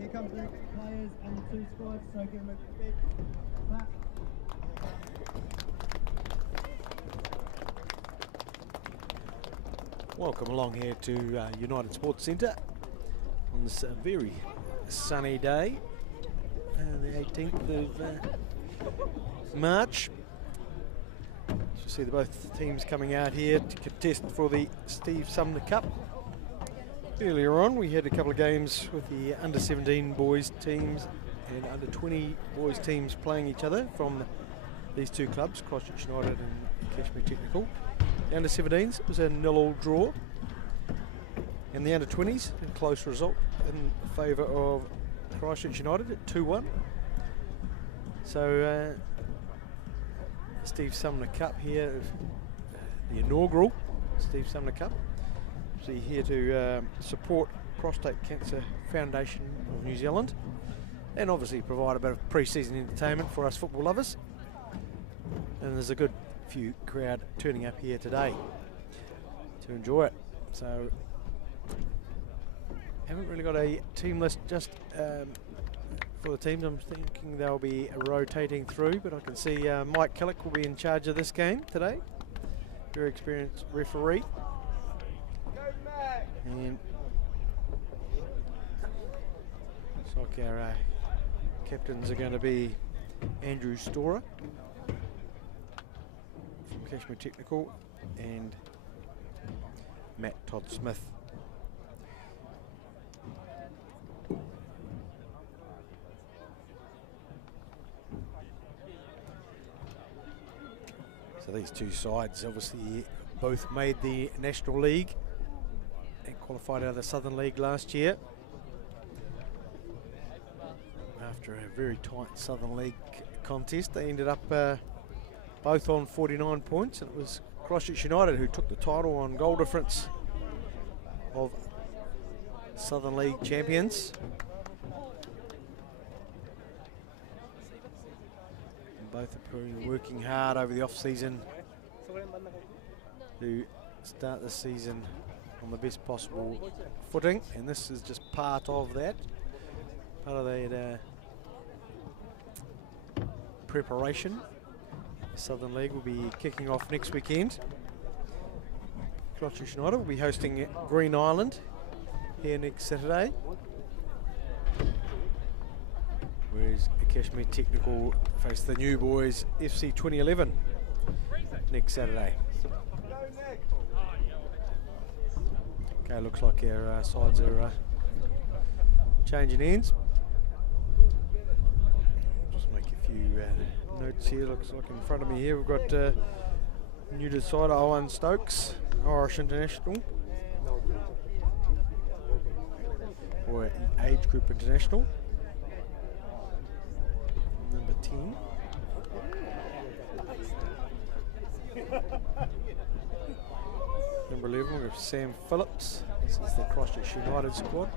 Here comes the players and the two squads, so give them a big clap. Welcome along here to United Sports Centre on this very sunny day, the 18th of March. You see both teams coming out here to contest for the Steve Sumner Cup. Earlier on we had a couple of games with the under-17 boys teams and under-20 boys teams playing each other from these two clubs, Christchurch United and Kashmir Technical. The under-17s, it was a 0-0 draw, and the under-20s, a close result in favour of Christchurch United at 2-1. So Steve Sumner Cup here, the inaugural Steve Sumner Cup. Obviously here to support Prostate Cancer Foundation of New Zealand, and obviously provide a bit of pre-season entertainment for us football lovers. And there's a good few crowd turning up here today to enjoy it. So haven't really got a team list just for the teams. I'm thinking they'll be rotating through, but I can see Mike Killick will be in charge of this game today. Very experienced referee. And looks like our captains are going to be Andrew Storer from Kashmir Technical and Matt Todd Smith. So these two sides obviously both made the National League and qualified out of the Southern League last year after a very tight Southern League contest. They ended up both on 49 points, and it was Christchurch United who took the title on goal difference of Southern League champions. And both are working hard over the off-season to start the season on the best possible footing, and this is just part of that, preparation. The Southern League will be kicking off next weekend. Christchurch United will be hosting Green Island here next Saturday, whereas Kashmir Technical face the new boys FC 2011 next Saturday. Okay, looks like our sides are changing ends. Just make a few notes here. Looks like in front of me here we've got new to the side, Owen Stokes, Irish International, or age group international, number 10. Number 11, we have Sam Phillips. This is the Christchurch United squad.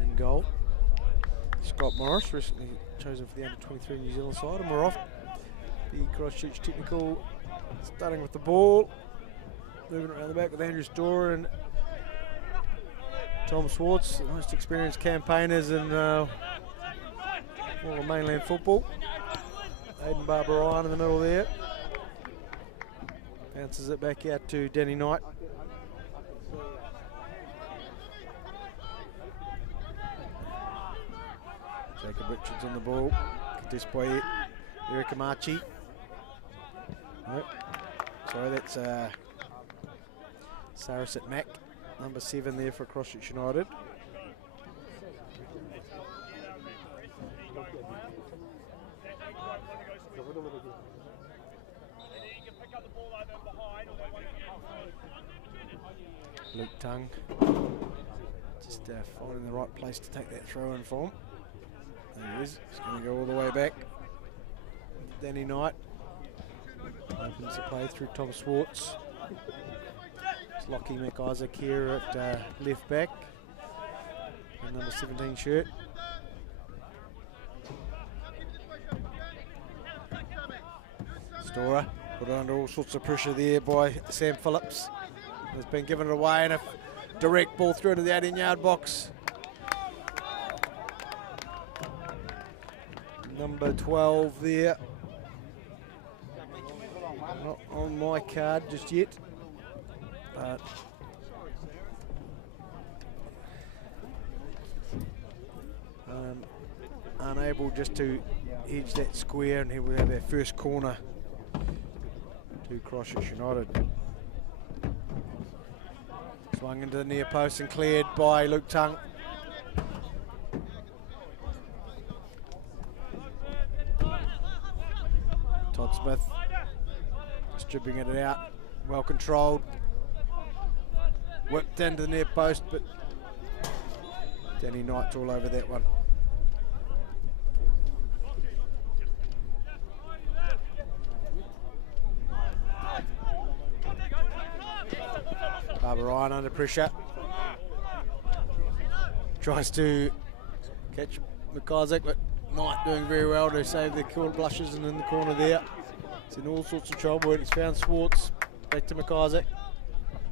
In goal, Scott Morris, recently chosen for the under-23 New Zealand side, and we're off. The Christchurch Technical starting with the ball, moving around the back with Andrew Storer and Tom Swartz, the most experienced campaigners in all the mainland football. Aidan Barber Ryan in the middle there. Bounces it back out to Danny Knight. Jacob Richards on the ball. This by Eric Amachi. Nope. Sorry, that's Saraset Mack, number 7 there for Christchurch United. Luke Tung just finding the right place to take that throw in for him. There he is. He's going to go all the way back. Danny Knight opens the play through Tom Swartz. It's Lockie McIsaac here at left back. And number 17 shirt. Storer put under all sorts of pressure there by Sam Phillips. Has been given it away and a direct ball through into the 18-yard box. Number 12 there. Not on my card just yet, but unable just to edge that square, and he will have our first corner to Christchurch United. Swung into the near post and cleared by Luke Tung. Todd Smith stripping it out, well controlled. Whipped into the near post, but Danny Knight's all over that one. Barbara Ryan under pressure. Tries to catch McIsaac, but Knight doing very well to save the corner blushes, and in the corner there. It's in all sorts of trouble. He's found Swartz. Back to McIsaac.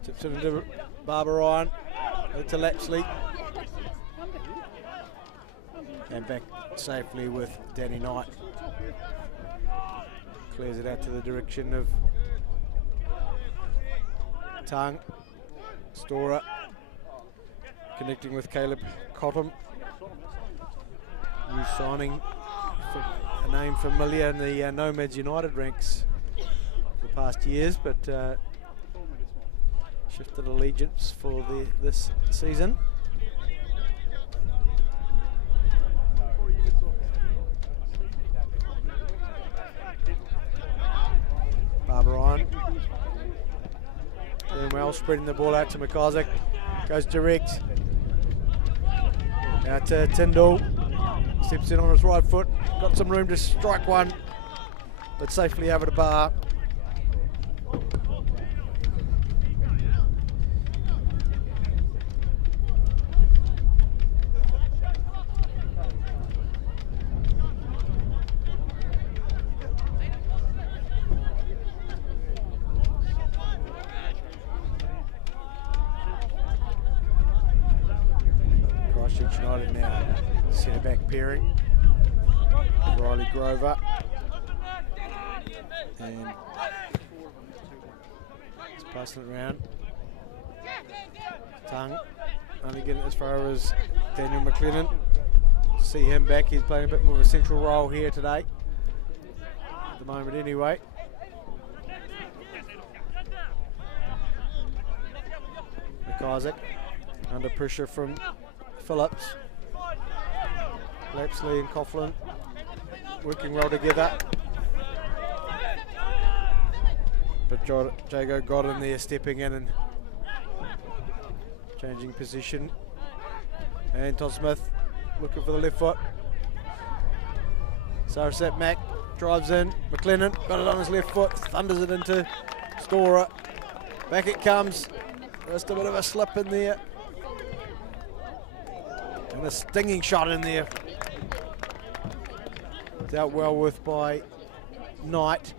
Tips it into Barbara Ryan. To Lapsley. And back safely with Danny Knight. Clears it out to the direction of Tung. Storer connecting with Caleb Cottam. New signing, for a name familiar in the Nomads United ranks for past years, but shifted allegiance for this season. Barbara Ryan doing well, spreading the ball out to McIsaac. Goes direct. Now to Tyndall. Steps in on his right foot. Got some room to strike one, but safely over the bar. Christchurch United now centre back pairing. Riley Grover and he's passing it around. Tung only getting as far as Daniel McLennan. See him back. He's playing a bit more of a central role here today, at the moment anyway. McIsaac under pressure from Phillips. Lapsley and Coughlin working well together. But Jago got in there, stepping in and changing position. And Todd Smith looking for the left foot. Saraset Mack drives in. McLennan got it on his left foot, thunders it into Storer. Back it comes. Just a bit of a slip in there. And a stinging shot in there. Dealt well with by Knight.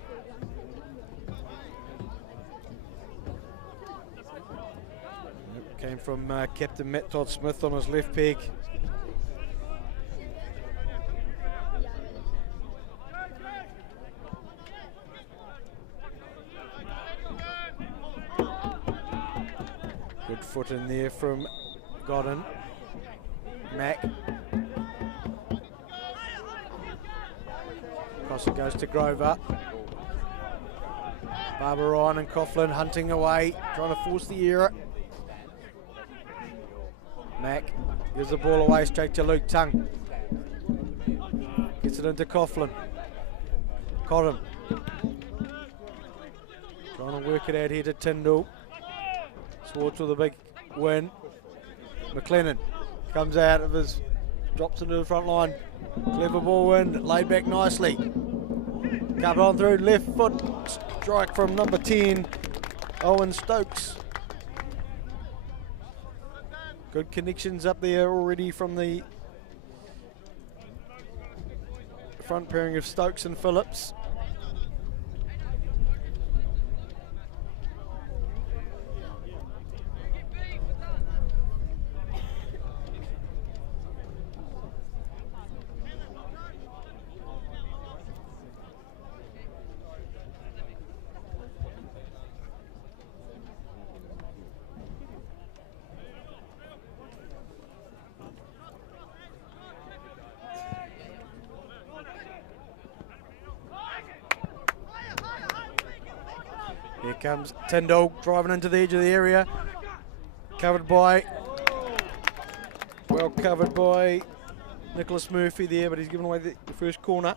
Came from Captain Matt Todd Smith on his left peg. Good foot in there from Godden. Mack. Cross it goes to Grover. Barbara Ryan and Coughlin hunting away, trying to force the error. Mack gives the ball away straight to Luke Tung. Gets it into Coughlin. Cottam. Trying to work it out here to Tyndall. Swartz with a big win. McLennan comes out of his, drops into the front line. Clever ball win, laid back nicely. Cover on through, left foot strike from number 10, Owen Stokes. Good connections up there already from the front pairing of Stokes and Phillips. Here comes Tyndall driving into the edge of the area. Covered by, well covered by Nicholas Murphy there, but he's given away the first corner.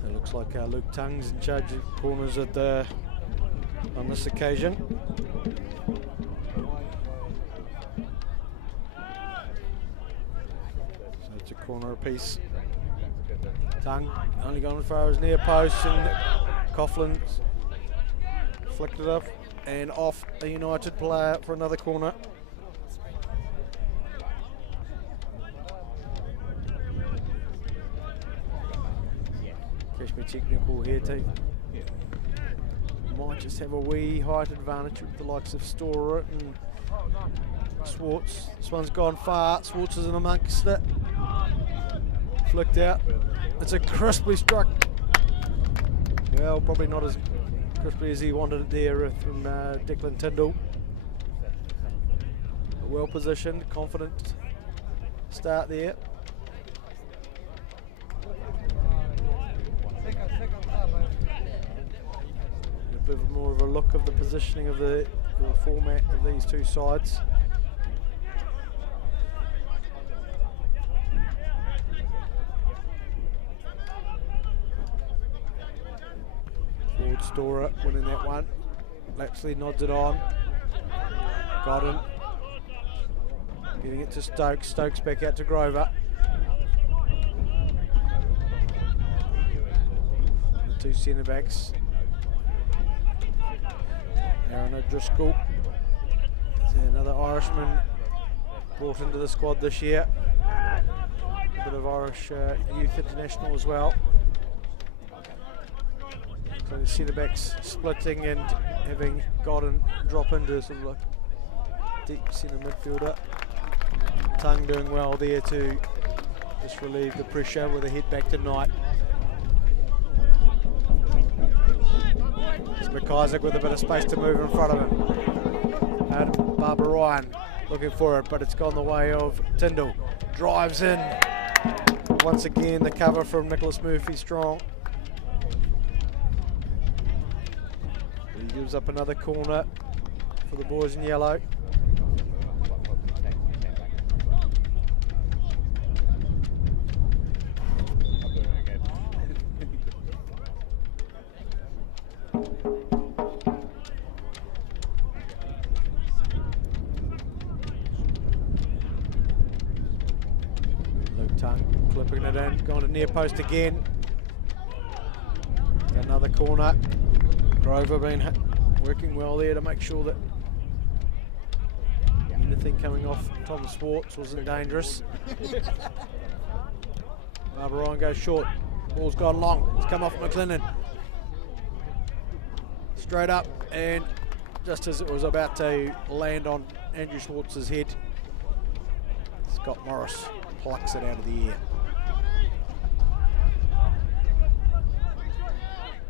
So it looks like Luke Tung's in charge of corners on this occasion. Corner apiece. Tung only gone as far as near post, and Coughlin flicked it up and off a United player for another corner. Catch me technical here too. Might just have a wee height advantage with the likes of Storer and Swartz. This one's gone far. Swartz is in amongst it. Flicked out. It's a crisply struck. Well, probably not as crisply as he wanted it there from Declan Tyndall. Well positioned, confident start there. A bit more of a look of the positioning of the format of these two sides. Storer winning that one. Lapsley nods it on. Got him. Getting it to Stokes. Stokes back out to Grover. The two centre backs. Aaron O'Driscoll. Another Irishman brought into the squad this year. A bit of Irish youth international as well. So the centre backs splitting and having Godden drop into sort of like deep centre midfielder. Tung doing well there to just relieve the pressure with a head back to Knight. It's McIsaac with a bit of space to move in front of him. And Barbara Ryan looking for it, but it's gone the way of Tyndall. Drives in. Once again, the cover from Nicholas Murphy strong. He gives up another corner for the boys in yellow. Luke Tung clipping it in, gone to near post again. Another corner. Grover been working well there to make sure that anything coming off Tom Swartz wasn't dangerous. Barbara Ryan goes short. Ball's gone long. It's come off McLennan. Straight up, and just as it was about to land on Andrew Schwartz's head, it's Scott Morris plucks it out of the air.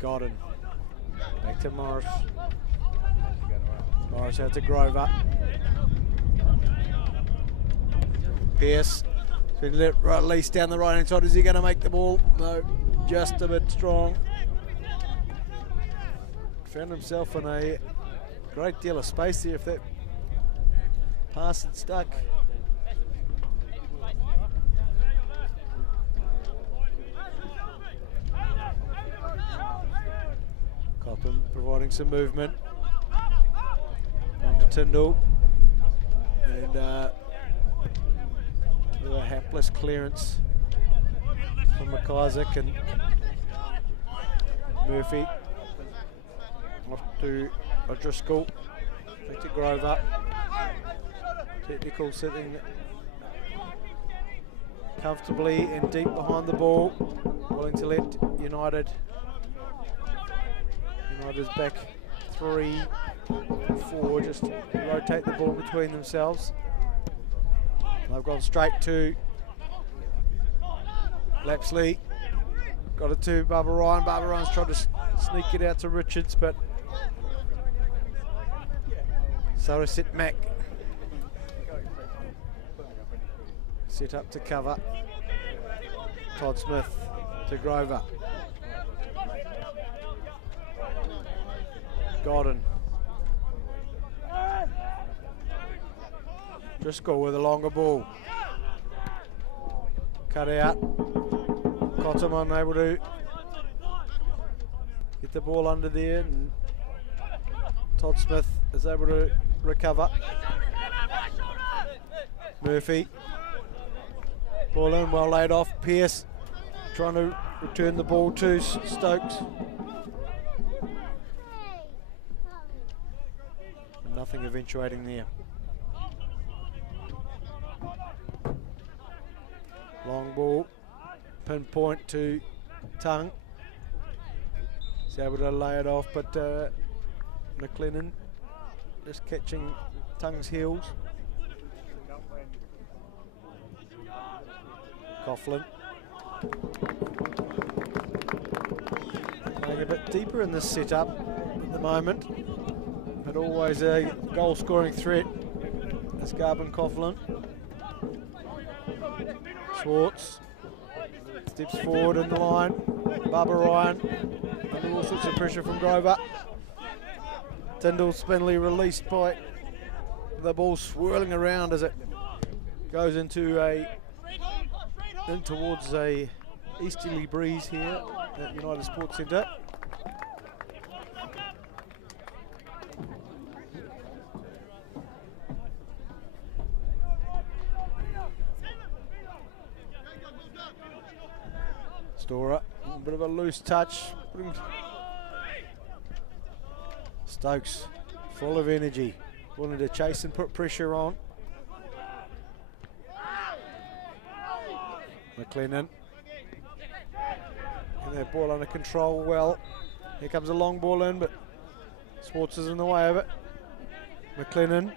Godden. Back to Morris. Morris out to Grover. Pearce. Been released down the right hand side. Is he going to make the ball? No, just a bit strong. Found himself in a great deal of space there if that pass had stuck. Coppin providing some movement. On to Tyndall. And with a hapless clearance from McIsaac and Murphy. Off to O'Driscoll. Back to Grover. Technical sitting comfortably and deep behind the ball. Willing to let United's back 3, 4, just rotate the ball between themselves. They've gone straight to Lapsley. Got it to Barbara Ryan. Barbara Ryan's trying to sneak it out to Richards, but Somerset Mack set up to cover. Todd Smith to Grover. Godden. Driscoll with a longer ball. Cut out. Cottam unable to get the ball under there, and Todd Smith is able to recover. Murphy. Ball in, well laid off. Pearce trying to return the ball to Stokes. And nothing eventuating there. Long ball, pinpoint to Tongue. He's able to lay it off, but McLennan just catching Tongue's heels. Coughlin. Playing a bit deeper in this setup at the moment, but always a goal scoring threat. That's Garvin Coughlin. Schwartz steps forward in the line. Barbara Ryan under all sorts of pressure from Grover. Tyndall Spinley released by the ball swirling around as it goes in towards a easterly breeze here at United Sports Centre. Storer, a bit of a loose touch. Stokes, full of energy, wanting to chase and put pressure on. McLennan. And that ball under control well. Here comes a long ball in, but Swartz is in the way of it. McLennan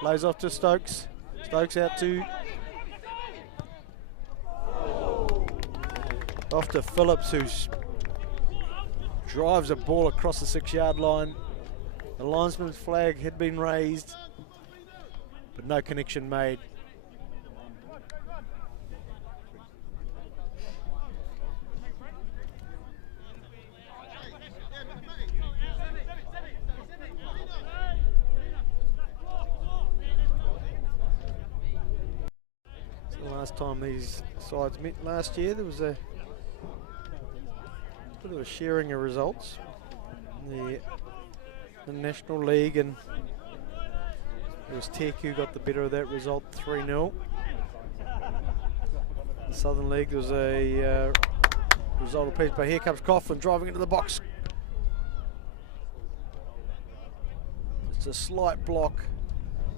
lays off to Stokes. Stokes out to Phillips, who drives a ball across the 6-yard line. The linesman's flag had been raised, but no connection made. So the last time these sides met last year, there was a bit of a sharing of results in the National League, and it was Tech who got the better of that result, 3-0. The Southern League, there was a result apiece, but here comes Coughlin driving into the box. It's a slight block,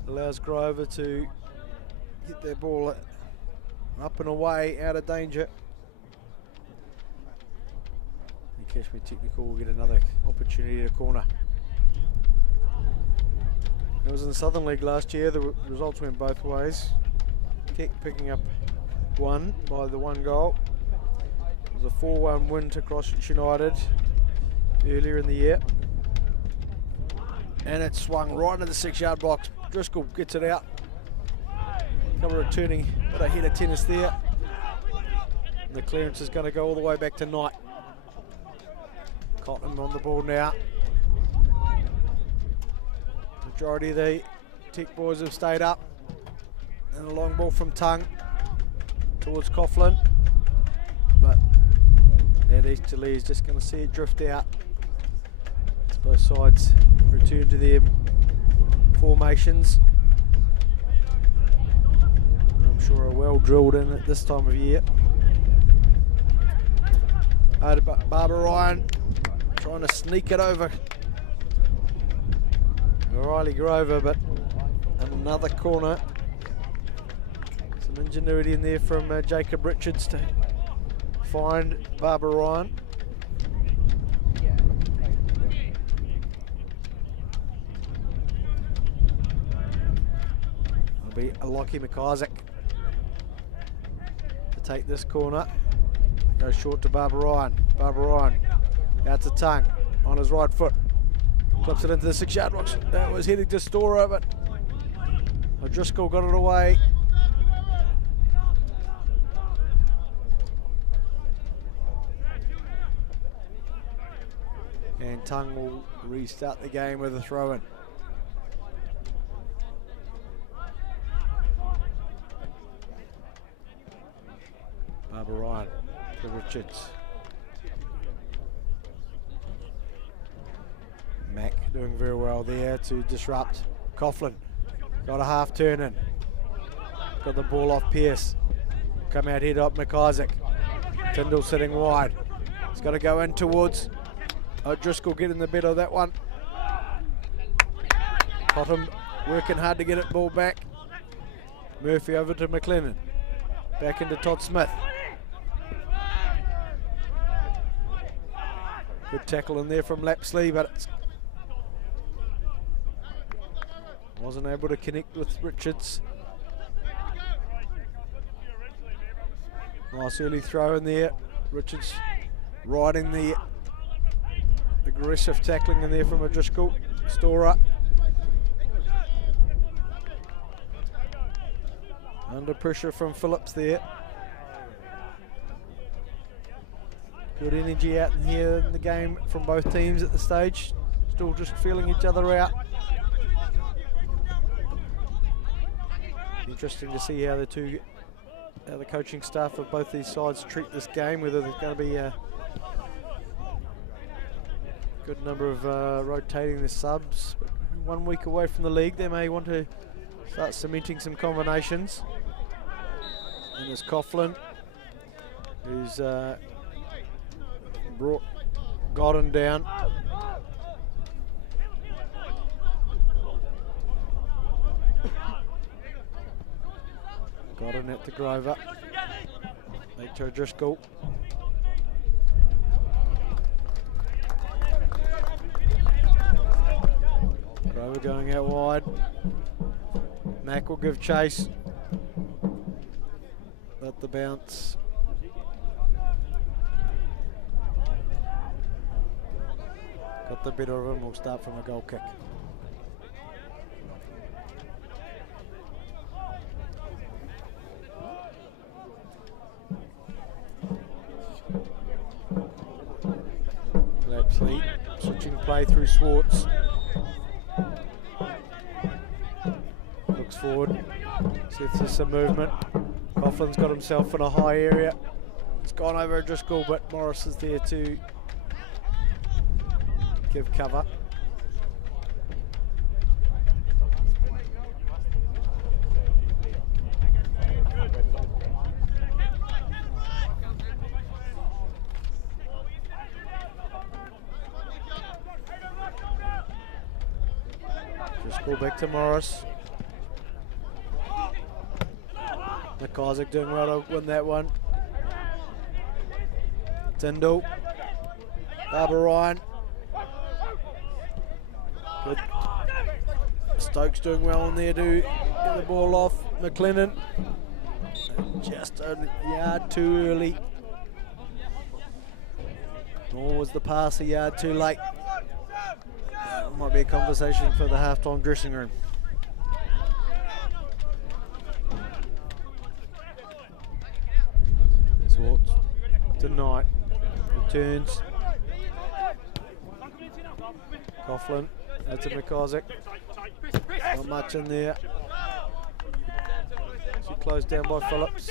allows Grover to get their ball up and away, out of danger. Catch me technical, we'll get another opportunity at a corner. It was in the Southern League last year, the results went both ways. Keck picking up one by the 1 goal. It was a 4-1 win to Christchurch United earlier in the year. And it swung right into the 6-yard box. Driscoll gets it out. Couple of returning, but a head of tennis there. And the clearance is going to go all the way back to Knight. Cotton on the ball now. Majority of the Tech boys have stayed up. And a long ball from Tongue towards Coughlin. But that easterly is just going to see it drift out. As both sides return to their formations. I'm sure are well drilled in at this time of year. Barbara Ryan trying to sneak it over Riley Grover, but another corner. Some ingenuity in there from Jacob Richards to find Barbara Ryan. It'll be Lockie McIsaac to take this corner. Goes short to Barbara Ryan. Barbara Ryan out to Tongue on his right foot. Clips it into the 6-yard box. That was heading to Storer, but O'Driscoll got it away. And Tongue will restart the game with a throw-in. Barbara Ryan to Richards. Mack doing very well there to disrupt. Coughlin got a half turn in. Got the ball off Pearce. Come out head up McIsaac. Tyndall sitting wide. He's got to go in towards O'Driscoll, getting the better of that one. Cotton working hard to get it ball back. Murphy over to McLennan. Back into Todd Smith. Good tackle in there from Lapsley, but it's wasn't able to connect with Richards. Nice early throw in there. Richards riding the aggressive tackling in there from O'Driscoll. Storer under pressure from Phillips there. Good energy out in here in the game from both teams at the stage. Still just feeling each other out. Interesting to see how the coaching staff of both these sides treat this game, whether there's going to be a good number of rotating the subs. But 1 week away from the league, they may want to start cementing some combinations. And there's Coughlin, who's brought Godden down. Godden at the Grover. Back to O'Driscoll. Grover going out wide. Mack will give chase. Let the bounce. Got the better of him. We'll start from a goal kick. Lapsley switching play through Swartz. Looks forward. See if there's some movement. Coughlin's got himself in a high area. It's gone over O'Driscoll, but Morris is there to give cover. Just go back to Morris. McIsaac doing well to win that one. Tyndall. Barbara Ryan. Good. Stokes doing well in there to get the ball off. McLennan just a yard too early. Nor was the pass a yard too late. That might be a conversation for the halftime dressing room. Swartz tonight returns. Coughlin, that's a McIsaac. Not much in there. She closed down by Phillips.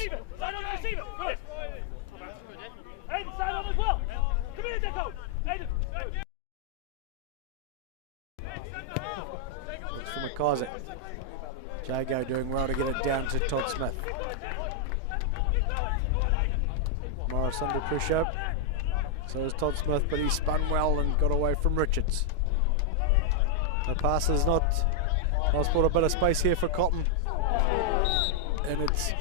Looks for McIsaac. Jago doing well to get it down to Todd Smith. Morris under pressure. So is Todd Smith, but he spun well and got away from Richards. The pass is not. I'll put a bit of space here for Cotton. And it's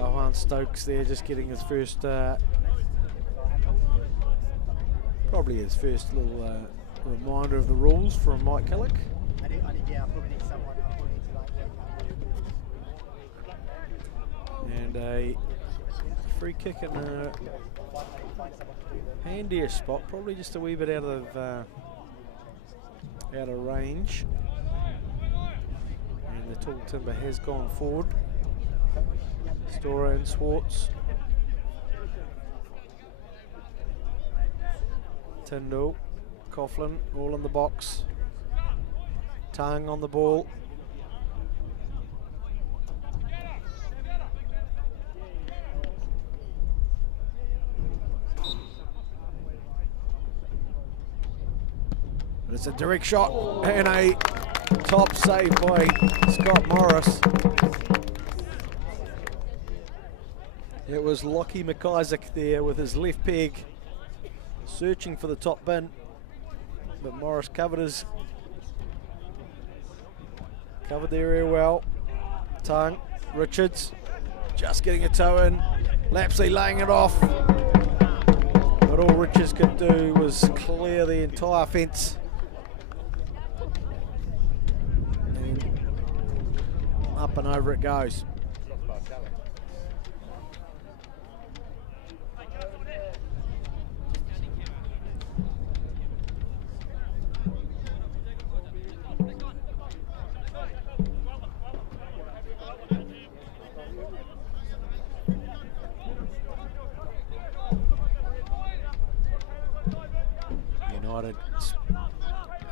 Rohan Stokes there, just getting his first, probably his first little reminder of the rules from Mike Killick. And a free kick in a handier spot, probably just a wee bit out of range. And the tall timber has gone forward. Storer and Swartz. Tyndall, Coughlin, all in the box. Tang on the ball. But it's a direct shot and a top save by Scott Morris. It was Lockie McIsaac there with his left peg, searching for the top bin, but Morris covered the area well. Tongue, Richards, just getting a toe in. Lapsley laying it off. But all Richards could do was clear the entire fence. And up and over it goes. United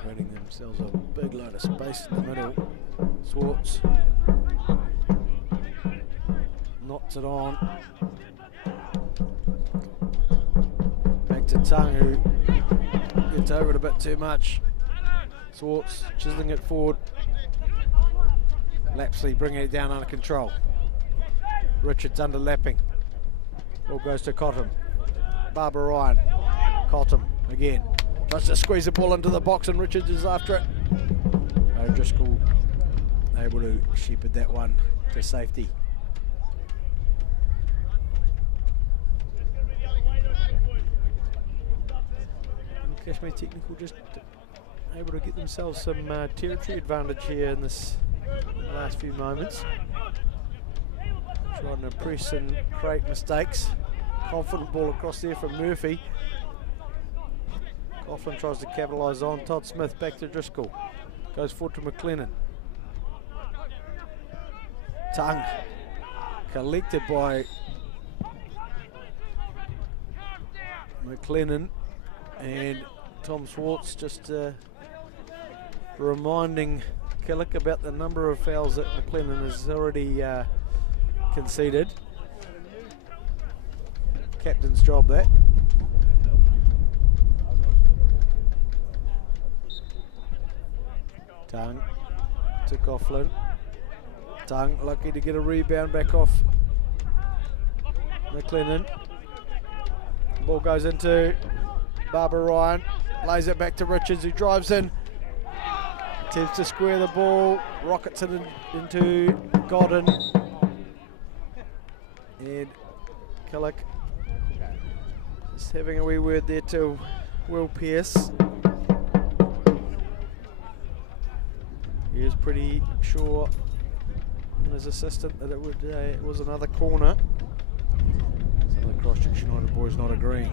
creating themselves a big load of space in the middle. Swartz knots it on. Back to Tung, who gets over it a bit too much. Swartz chiseling it forward. Lapsley bringing it down under control. Richards underlapping. Ball goes to Cotton. Barbara Ryan. Cotton again. Tries to squeeze the ball into the box and Richards is after it. O'Driscoll able to shepherd that one to safety. Kashmir Technical just able to get themselves some territory advantage here in this last few moments. Trying to press and create mistakes. Confident ball across there from Murphy. Coughlin tries to capitalise on. Todd Smith back to Driscoll. Goes forward to McLennan. Tongue collected by McLennan, and Tom Swartz just reminding Killick about the number of fouls that McLennan has already conceded. Captain's job that. Tongue to Coughlin. Tongue lucky to get a rebound back off McLennan. Ball goes into Barbara Ryan. Lays it back to Richards, who drives in. Attempts to square the ball. Rockets it into Godden. And Killick just having a wee word there to Will Pearce. He was pretty sure and his assistant that it was another corner. Some of the Christchurch United boys not agreeing.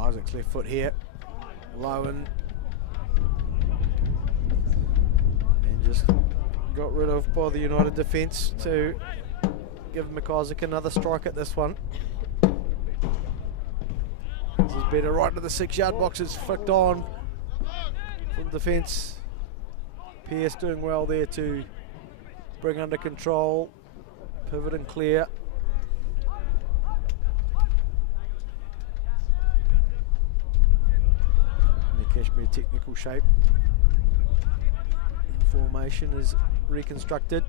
Isaac's left foot here, low and just got rid of by the United defence to give McIsaac another strike at this one. This is better right to the 6-yard box. It's flicked on from defence. Pierce doing well there to bring under control, pivot and clear. Kashmir technical shape. Formation is reconstructed.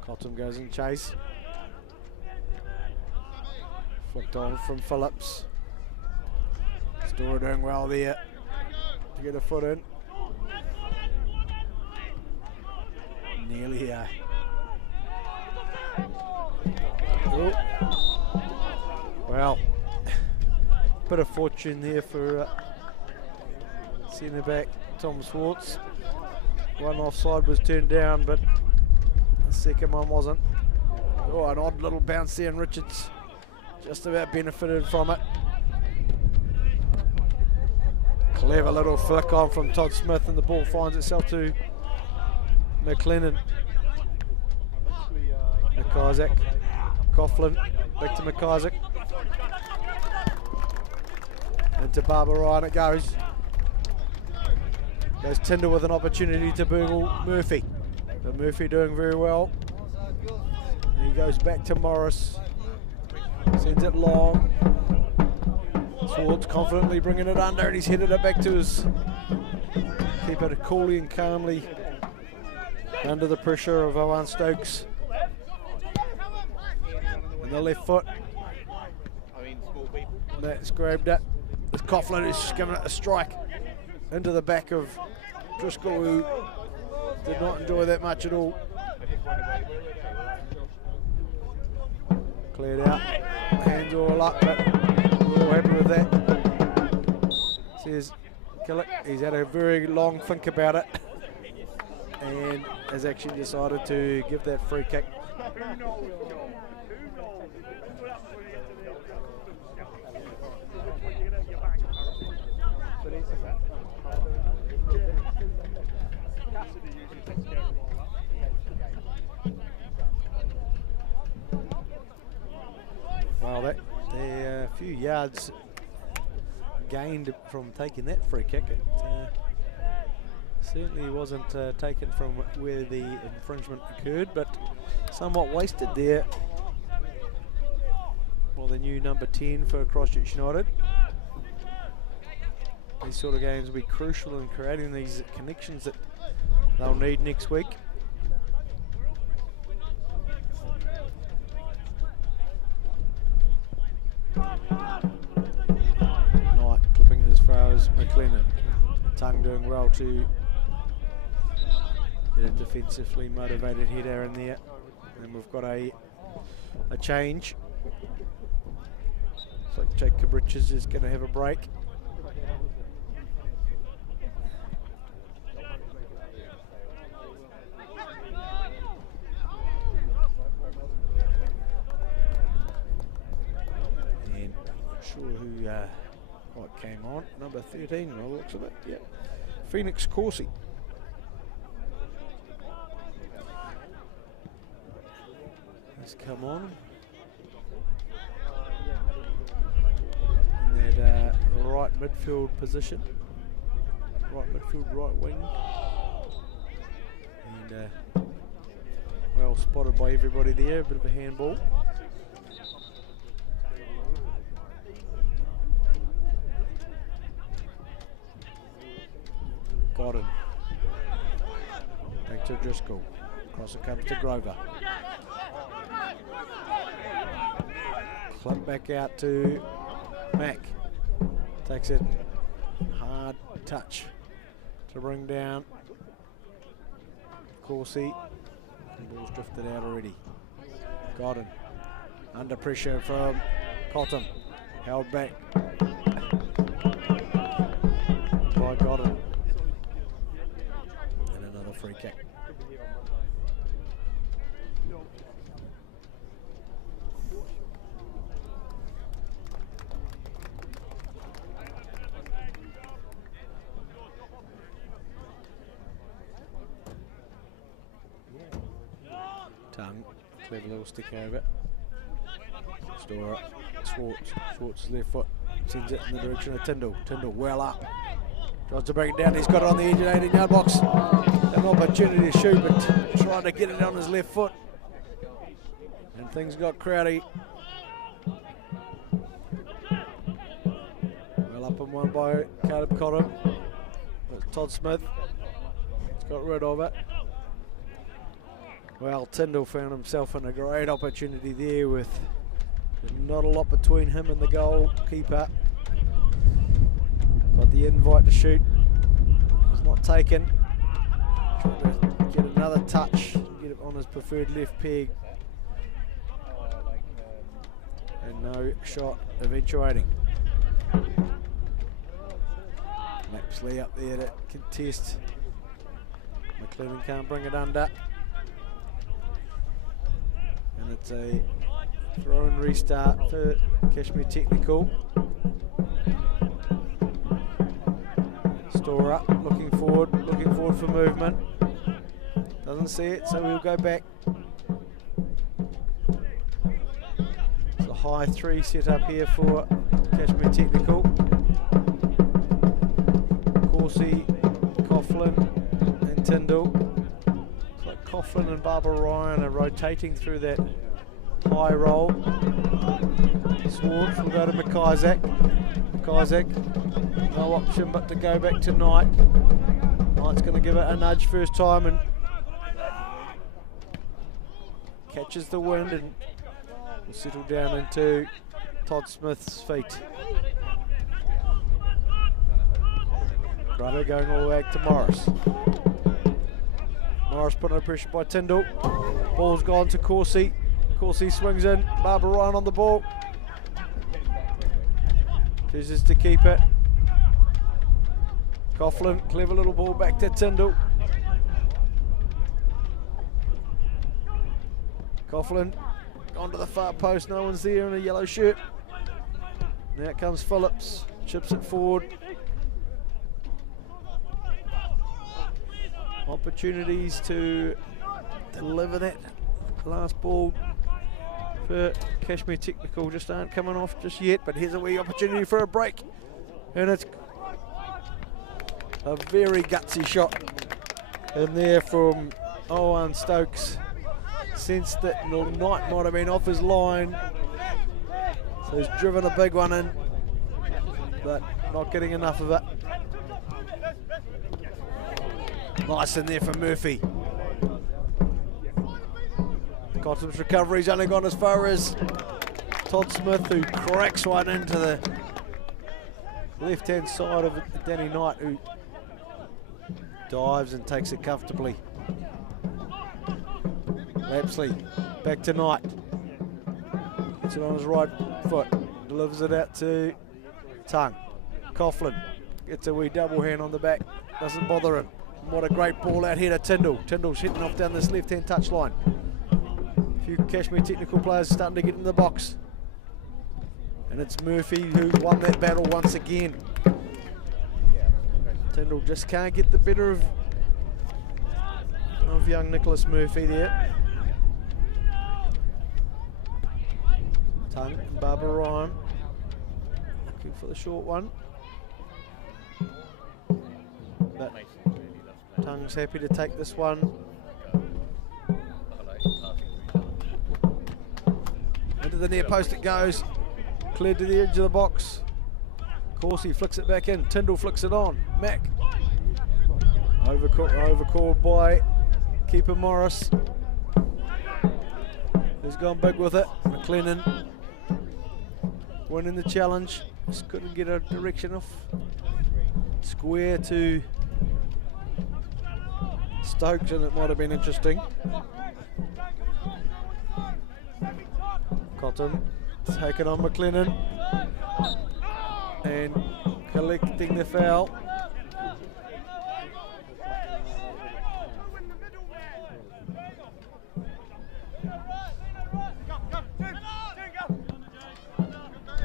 Cotton goes in chase. Flicked on from Phillips. Storer doing well there to get a foot in. Nearly here. Oh. Well, bit of fortune there for centre back Tom Swartz. One offside was turned down, but the second one wasn't. Oh, an odd little bounce there, and Richards just about benefited from it. Clever little flick on from Todd Smith, and the ball finds itself to McLennan. McIsaac, Coughlin, back to McIsaac. Into Barbara Ryan it goes. Goes Tinder with an opportunity to boogle Murphy. But Murphy doing very well. And he goes back to Morris. Sends it long. Swartz confidently bringing it under, and he's headed it back to his keeper coolly and calmly under the pressure of Owen Stokes. And the left foot. That's grabbed it. Coughlin is just giving it a strike into the back of Driscoll, who did not enjoy that much at all. Cleared out, hands all up, but we're all happy with that. Says Killick, he's had a very long think about it and has actually decided to give that free kick. Well, they're a few yards gained from taking that free kick. It certainly wasn't taken from where the infringement occurred, but somewhat wasted there. Well, the new number 10 for Christchurch United. These sort of games will be crucial in creating these connections that they'll need next week. Knight clipping it as far as McLennan. Tongue doing well to get a defensively motivated header in there. And we've got a change. Looks like Jacob Richards is going to have a break. Who what came on, number 13 by the looks of it, yeah. Phoenix Corsi. Has come on. In that right midfield position. Right midfield, right wing. And well spotted by everybody there, a bit of a handball. Got him. Back to Driscoll. Across it comes to Grover. Clip back out to Mack. Takes it. Hard touch to bring down Corsi. The ball's drifted out already. Got him. Under pressure from Cotton held back by Godden. And another free kick. Tongue, clever little stick over it. Store up. Schwartz's left foot sends it in the direction of Tyndall. Tyndall well up. Tries to bring it down. He's got it on the edge of the 18-yard box. An opportunity to shoot, but trying to get it on his left foot. And things got crowdy. Well up and one by Caleb Cotton. That's Todd Smith. He's got rid of it. Well, Tyndall found himself in a great opportunity there with not a lot between him and the goalkeeper. But the invite to shoot was not taken. Trying to get another touch, get it on his preferred left peg. And no shot eventuating. Lapsley up there to contest. McLennan can't bring it under. And it's a throw and restart for Kashmir Technical. Store up, looking forward for movement. Doesn't see it, so we'll go back. It's a high three set up here for Kashmir Technical. Corsi, Coughlin and Tyndall. It's like Coughlin and Barbara Ryan are rotating through that high roll. Swartz will go to McIsaac. McIsaac, no option but to go back to Knight. Knight's going to give it a nudge first time and catches the wind and will settle down into Todd Smith's feet. Grubber going all the way back to Morris. Morris put under pressure by Tyndall. Ball's gone to Corsi. Corsi swings in. Barbara Ryan on the ball. Chooses to keep it. Coughlin, clever little ball back to Tyndall. Coughlin onto the far post. No one's there in a yellow shirt. Now comes Phillips. Chips it forward. Opportunities to deliver that last ball for Kashmir Technical just aren't coming off just yet, but here's a wee opportunity for a break, and it's a very gutsy shot in there from Owen Stokes. Sensed that Knight might have been off his line, so he's driven a big one in, but not getting enough of it. Nice in there for Murphy. Cotton's recovery's only gone as far as Todd Smith, who cracks one into the left-hand side of Danny Knight, who dives and takes it comfortably. Lapsley back to Knight. Gets it on his right foot. Delivers it out to Tongue. Coughlin gets a wee double hand on the back. Doesn't bother him. What a great ball out here to Tyndall. Tyndall's hitting off down this left-hand touchline. A few Kashmir Technical players starting to get in the box. And it's Murphy who won that battle once again. Tyndall just can't get the better of young Nicholas Murphy there. Tongue and Barbara Ryan looking for the short one. But Tongue's happy to take this one. Into the near post it goes. Cleared to the edge of the box. Corsi flicks it back in. Tyndall flicks it on. Mack. Overcalled by keeper Morris. He's gone big with it. McLennan winning the challenge. Just couldn't get a direction off. Square to Stokes, and it might have been interesting. Cotton taking on McLennan and collecting the foul.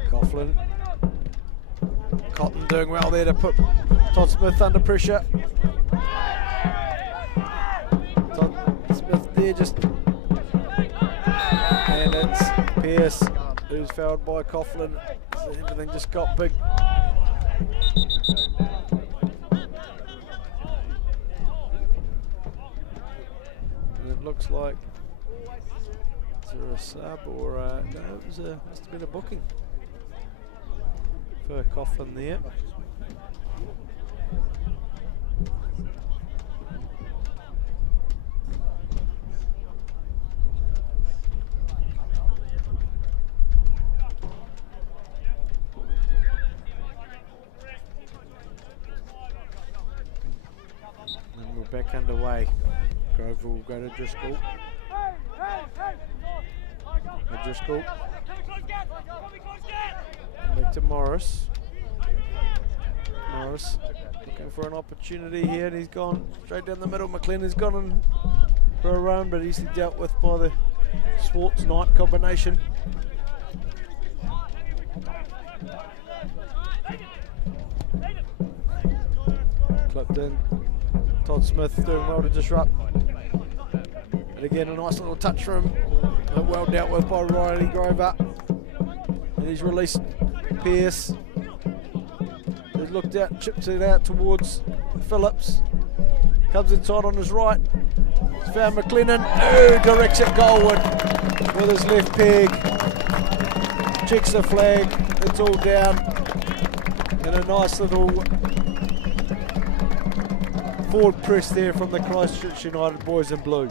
Coughlin. Cotton doing well there to put Todd Smith under pressure. Todd Smith there just, and it's Pearce who's fouled by Coughlin. So everything just got big. And it looks like, is there a sub or no, it was must have been a booking for Coughlin there. And we're back underway. Grove will go to Driscoll. Driscoll. Back to Morris. Morris looking for an opportunity here, and he's gone straight down the middle. McLennan's gone in for a run, but he's dealt with by the Swartz-Knight combination. Clipped in. Todd Smith doing well to disrupt. And again, a nice little touch from him, well dealt with by Riley Grover. And he's released Pearce. He's looked out, chips it out towards Phillips. Comes inside on his right. He's found McLennan, who directs it goalward with his left peg. Checks the flag, it's all down. And a nice little forward press there from the Christchurch United boys in blue.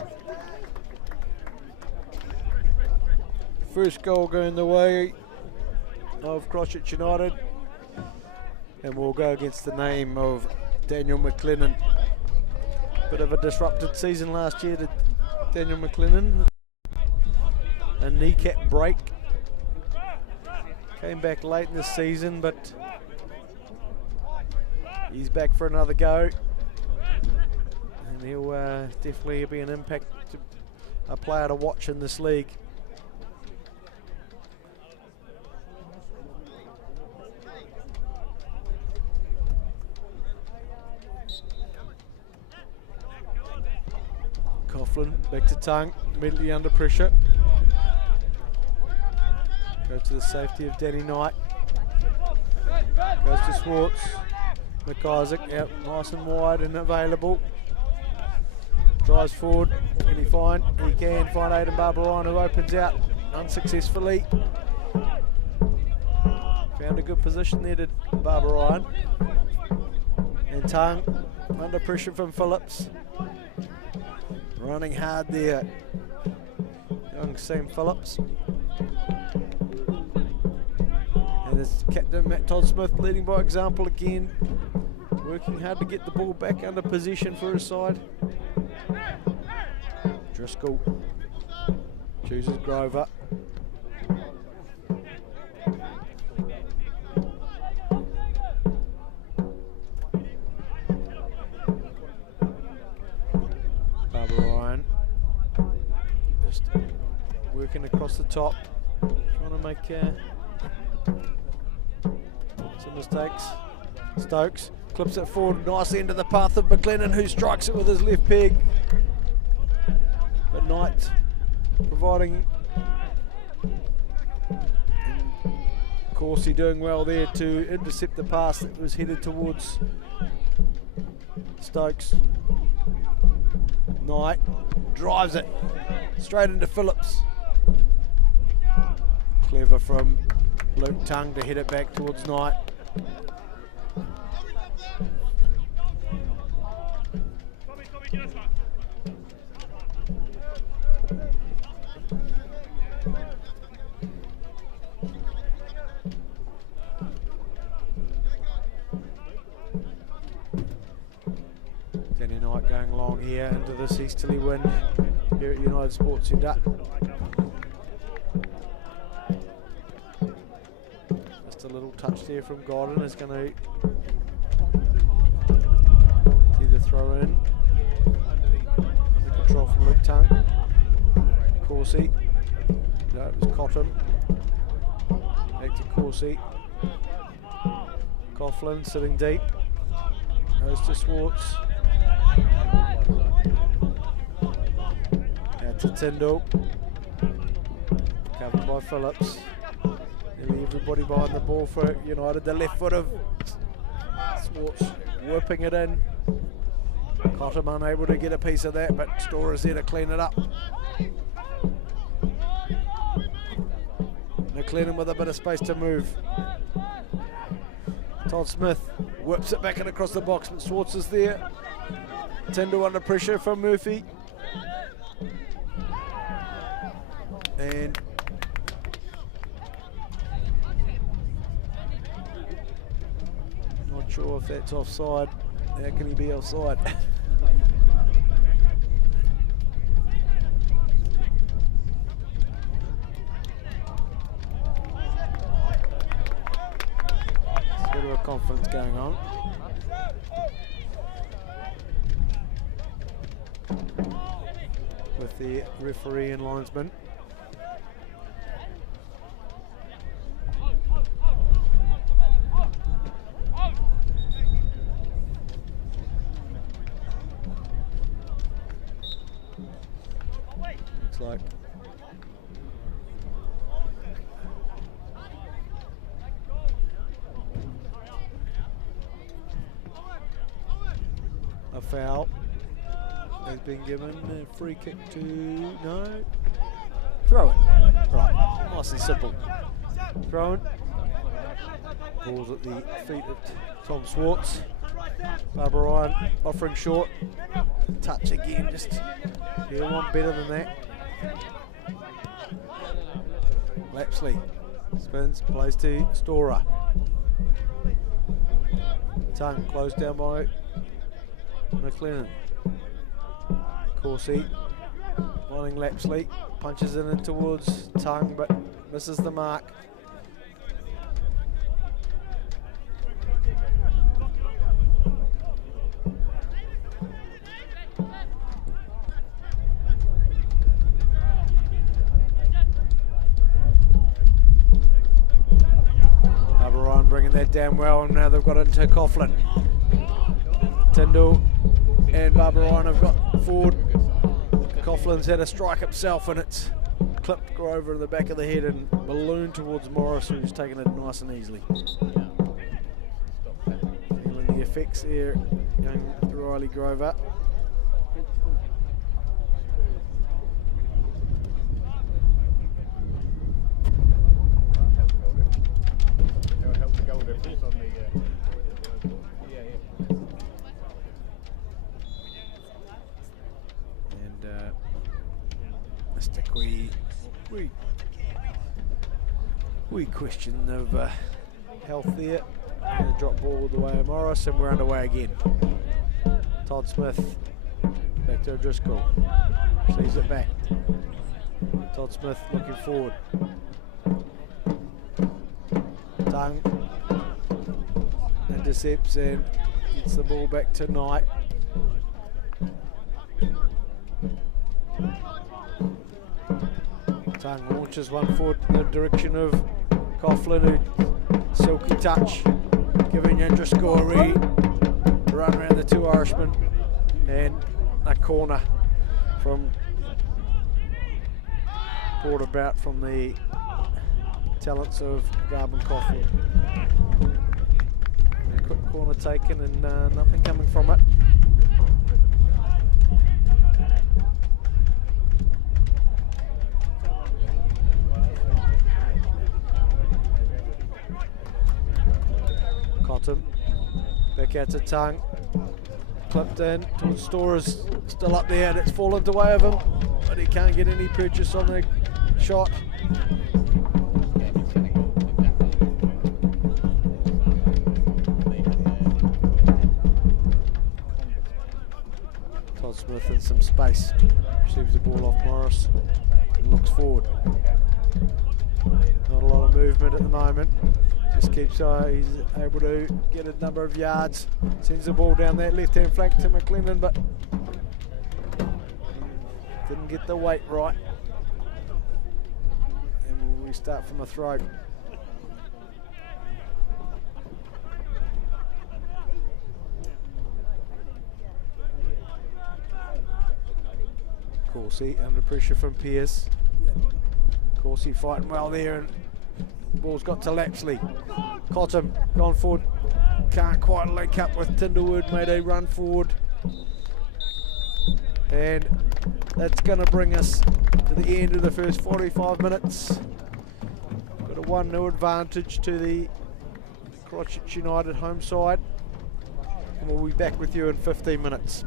First goal going the way of Christchurch United, and we'll go against the name of Daniel McLennan. Bit of a disrupted season last year to Daniel McLennan. A kneecap break. Came back late in the season, but he's back for another go. And he'll definitely be an impact, a player to watch in this league. Coughlin back to Tongue, immediately under pressure. Goes to the safety of Danny Knight. Goes to Swartz. McIsaac out nice and wide and available. Drives forward. Can he find? He can find Aidan Barbaron, who opens out unsuccessfully. Found a good position there to Barbaron. And Tongue under pressure from Phillips. Running hard there, young Sam Phillips. And it's captain Matt Todd Smith leading by example again, working hard to get the ball back under possession for his side. Driscoll chooses Grover. Ryan just working across the top, trying to make some mistakes. Stokes clips it forward nicely into the path of McLennan, who strikes it with his left peg. But Knight providing, Corsi doing well there to intercept the pass that was headed towards Stokes. Knight drives it straight into Phillips. Clever from Luke Tongue to head it back towards Knight. Danny Knight going long here into this easterly wind here at United Sports Centre. a little touch there from Godden. Is going to see the throw in. Under control from Luke Tongue. Corsi. No, it was Cotton. Back to Corsi. Coughlin sitting deep. Goes to Swartz. Out to Tyndall. Covered by Phillips. Nearly everybody behind the ball for United. The left foot of Swartz whipping it in. Cotton unable to get a piece of that, but Stora's there to clean it up. McLennan with a bit of space to move. Todd Smith whips it back and across the box, but Swartz is there. Tyndall under pressure from Murphy. And not sure if that's offside. How can he be offside? There's a bit of a conference going on. With the referee and linesman. Looks like a foul has been given. A free kick to no. Throw it. Right. Nice and simple. Throw it. Balls at the feet of Tom Swartz. Barbara Ryan offering short. Touch again. Just you want better than that. Lapsley spins, plays to Storer. Tongue closed down by McLennan. Corsi, wanting Lapsley, punches in towards Tongue but misses the mark. Bringing that down well, and now they've got it into Coughlin. Tyndall and Barbara Ryan have got forward. Coughlin's had a strike himself, and it's clipped Grover in the back of the head and ballooned towards Morris, who's taken it nice and easily. Feeling the effects here, young Riley Grover. We question of health there. The drop ball the way of Morris, and we're underway again. Todd Smith back to O'Driscoll. Sees it back. Todd Smith looking forward. Tongue intercepts and gets the ball back to Knight. Tongue launches one forward in the direction of Coughlin, who silky touch, giving O'Driscoll a run around the two Irishmen, and a corner from brought about from the talents of Garvin Coughlin. A quick corner taken and nothing coming from it. Cotton, back out to Tongue, clipped in towards Storers, still up there, and it's fallen the way of him, but he can't get any purchase on the shot. Todd Smith in some space, receives the ball off Morris and looks forward. Not a lot of movement. movement at the moment. Just keeps he's able to get a number of yards. Sends the ball down that left-hand flank to McLennan, but didn't get the weight right. And we'll restart from the throw. Corsi under pressure from Pearce. Corsi fighting well there, and ball's got to Lapsley. Cottam gone forward, can't quite link up with Tindlewood, made a run forward. And that's going to bring us to the end of the first 45 minutes. Got a 1-0 advantage to the Christchurch United home side. And we'll be back with you in 15 minutes.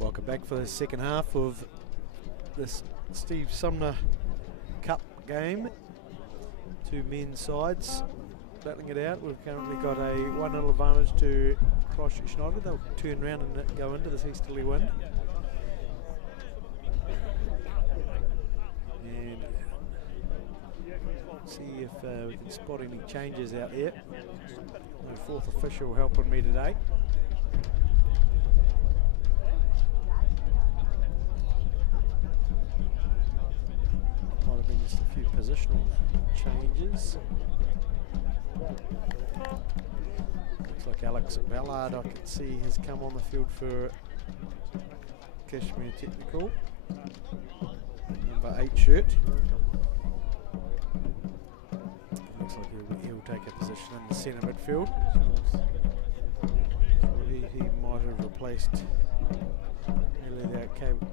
Welcome back for the second half of this Steve Sumner Cup game. Two men's sides battling it out. We've currently got a 1-0 advantage to Christchurch United. They'll turn around and go into this easterly wind. And see if we can spot any changes out there. No fourth official helping me today. Might have been just a few positional changes. Looks like Alex Ballard, I can see, has come on the field for Kashmir Technical. Number 8 shirt. Looks like he'll take a position in the centre midfield. So he might have replaced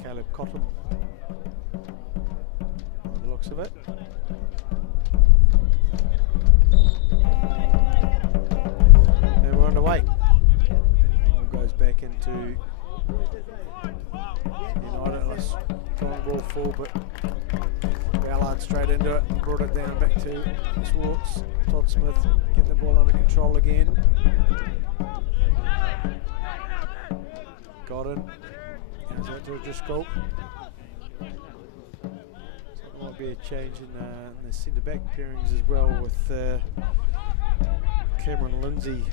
Caleb Cotton, by the looks of it. And we're underway. Goes back into United. Let's try and ball full, but Ballard straight into it and brought it down back to Swartz. Todd Smith getting the ball under control again. Got it. Goes out to a Driscoll. So there might be a change in the centre back pairings as well, with Cameron Lindsay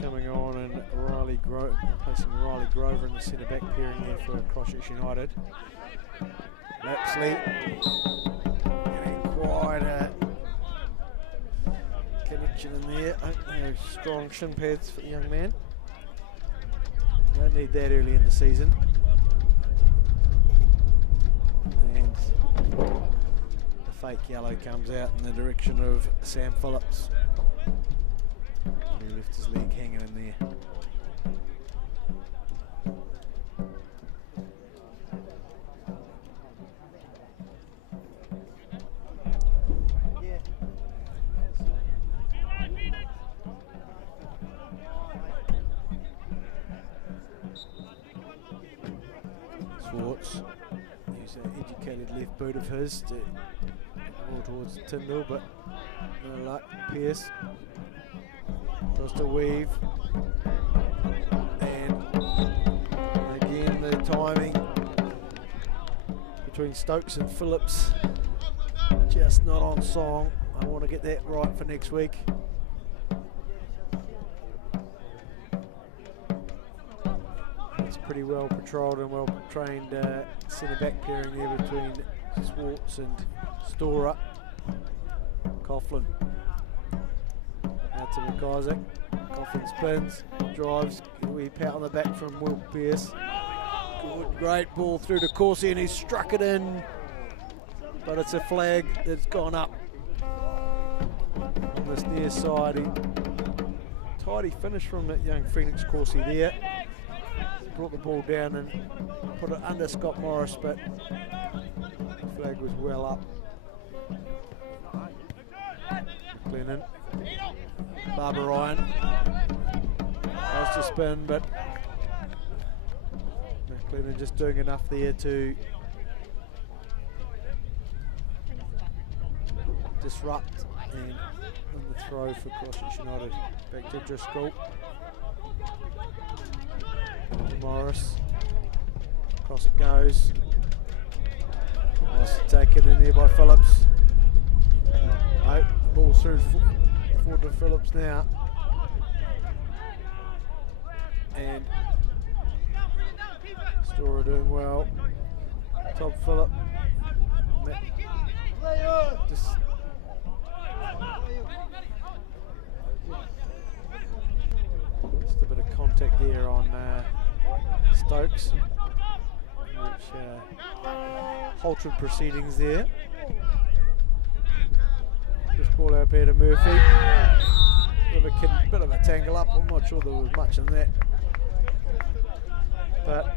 coming on and replacing Riley Grover in the centre back pairing there for Christchurch United. Lapsley getting quite a connection in there. Strong shin pads for the young man. Don't need that early in the season. And the fake yellow comes out in the direction of Sam Phillips. He left his leg hanging in there. Swartz, use an educated left boot of his to roll towards Tyndall, but no luck. Pearce tries to weave, and again the timing between Stokes and Phillips just not on song. I want to get that right for next week. It's pretty well patrolled and well trained centre back pairing there between Swartz and Storer. Coughlin out to McIsaac. Coughlin spins, drives, a wee pat on the back from Will Pearce. Good, great ball through to Corsi, and he's struck it in, but it's a flag that's gone up on this near side. Tidy finish from that young Phoenix Corsi there. Brought the ball down and put it under Scott Morris, but the flag was well up. Glennon, Barbara Ryan tries to spin, but McLennan just doing enough there to disrupt, and on the throw for Christchurch United. Back to Driscoll. Morris, across it goes. Nice taken in there by Phillips. Oh, the ball's through forward to Phillips now. And Storer doing well. Top Phillip. Just a bit of contact there on Stokes, which halted proceedings there. Just ball out here to Murphy. Bit of a tangle up. I'm not sure there was much in that, but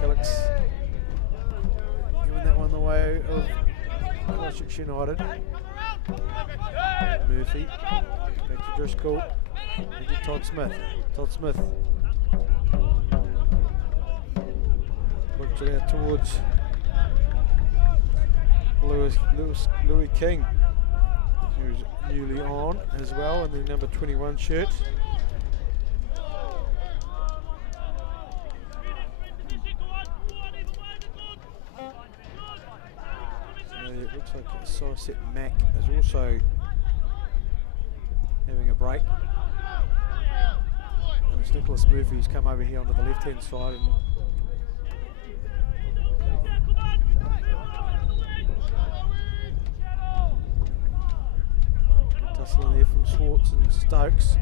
Killick's giving that one the way of Christchurch United. Murphy back to Driscoll, into Todd Smith. Todd Smith puts it out towards Louis King, who's newly on as well in the number 21 shirt. It looks like Somerset Mack is also having a break. And it's Nicholas Murphy who's come over here onto the left hand side and tussling there from Swartz and Stokes.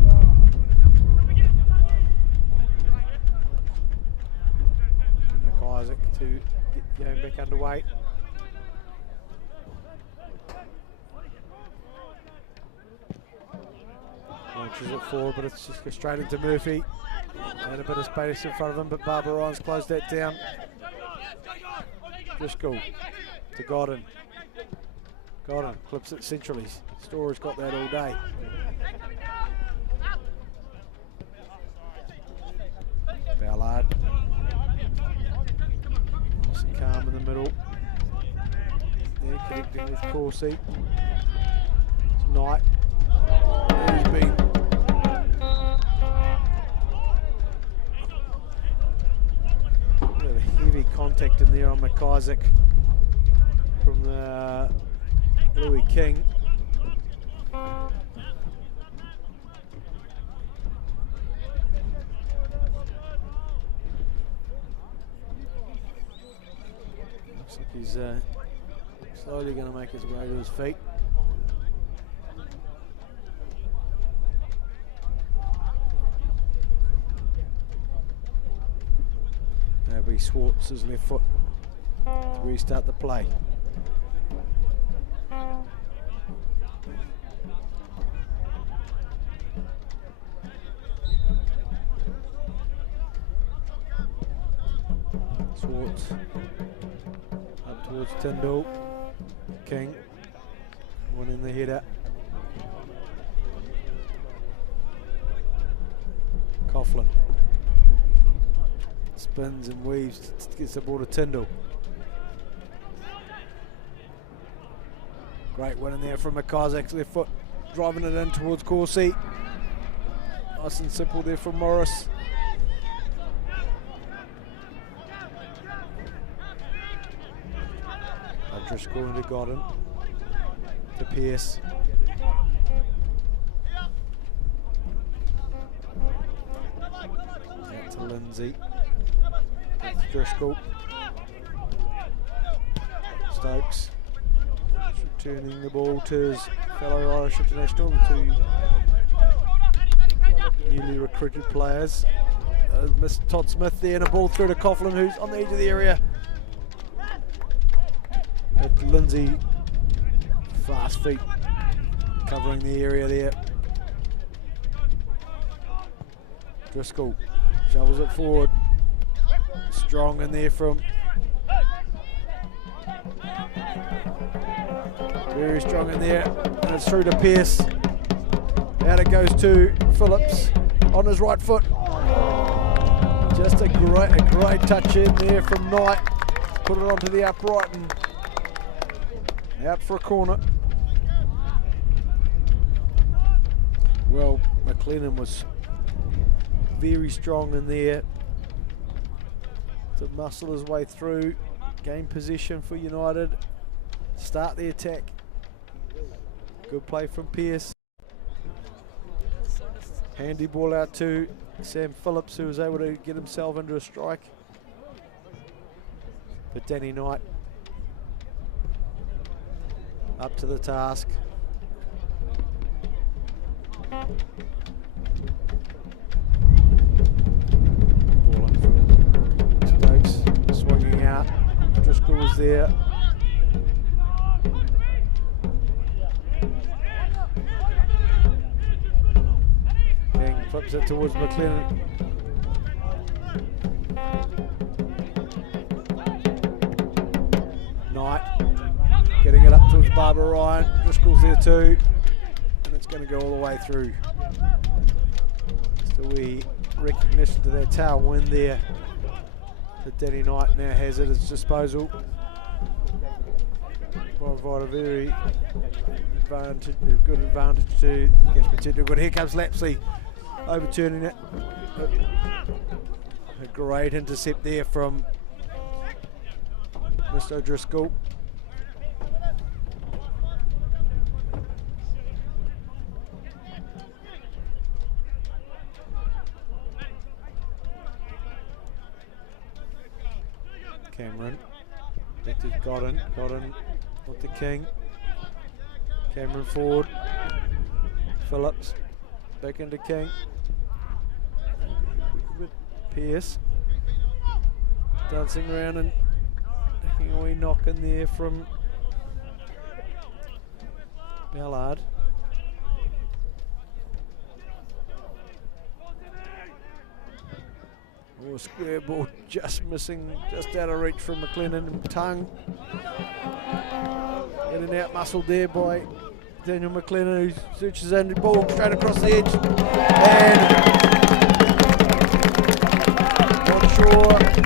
And McIsaac to get the game back underway. Launches it forward, but it's just go straight into Murphy. And a bit of space in front of him, but Barbara Ryan's closed that down. Driscoll to Godden. Godden clips it centrally. Storer's got that all day. Ballard. Nice and calm in the middle. There, connecting with Corsi. It's Knight. He's been heavy contact in there on McIsaac from Louis King. Looks like he's slowly going to make his way to his feet. That'll be Swartz's left foot to restart the play. Swartz up towards Tyndall. King, one in the header. Coughlin spins and weaves, gets the ball to Tyndall. Great one in there from McIsaac's left foot, driving it in towards Corsi. Nice and simple there from Morris. Driscoll into Godden, to Pearce. Out to Lindsay. Back to Driscoll. Stokes. Returning the ball to his fellow Irish international, the two newly recruited players. Missed Todd Smith there, and a ball through to Coughlin, who's on the edge of the area. But Lindsay, fast feet, covering the area there. Driscoll shovels it forward. Strong in there from. Very strong in there, and it's through to Pearce. Out it goes to Phillips on his right foot. Just a great touch in there from Knight. Put it onto the upright and out for a corner. Well, McLennan was very strong in there to muscle his way through, gain possession for United, start the attack Good play from Pearce. Handy ball out to Sam Phillips, who was able to get himself into a strike. But Danny Knight up to the task. Ball in from Stokes, swinging out. Driscoll was there. King flips it towards McLennan. Knight getting it up towards Barbara Ryan. Driscoll's there too, and it's going to go all the way through. So we recognition to that tailwind there that Danny Knight now has at his disposal. Provide a very good advantage to Gaspar Technical. Here comes Lapsley overturning it. A great intercept there from Mr. O'Driscoll. Cameron, back to Godden with the King. Cameron forward. Phillips back into King. Pearce dancing around and taking a wee knock in there from Ballard. Oh, square ball just missing, just out of reach from McLennan and Tongue. In and out muscled there by Daniel McLennan, who searches in the ball straight across the edge. And not sure if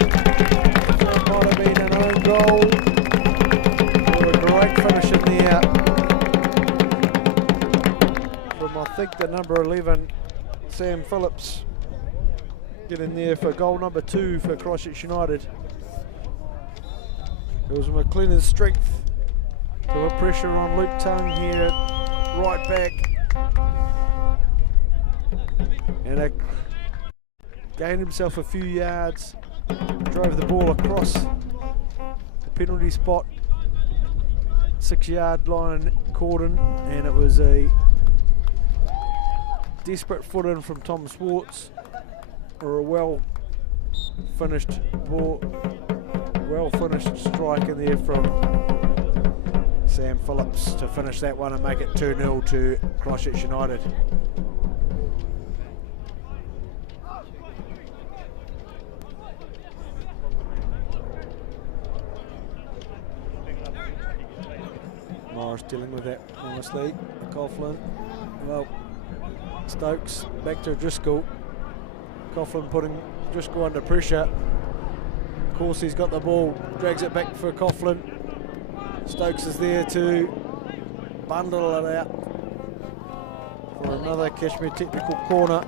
it might have been an own goal or a great finish in there from, I think, the number 11, Sam Phillips. Get in there for goal number 2 for Christchurch United. It was McLennan's strength to put pressure on Luke Tongue here, right back, and gained himself a few yards, drove the ball across the penalty spot, 6-yard line cordon, and it was a desperate foot in from Tom Swartz, or a well finished ball, well finished strike in there from Sam Phillips to finish that one and make it 2-0 to Christchurch United. Morris dealing with that honestly. Coughlin, well, Stokes back to Driscoll. Coughlin putting Driscoll under pressure. Of course, he's got the ball, drags it back for Coughlin. Stokes is there to bundle it out for another Kashmir technical corner.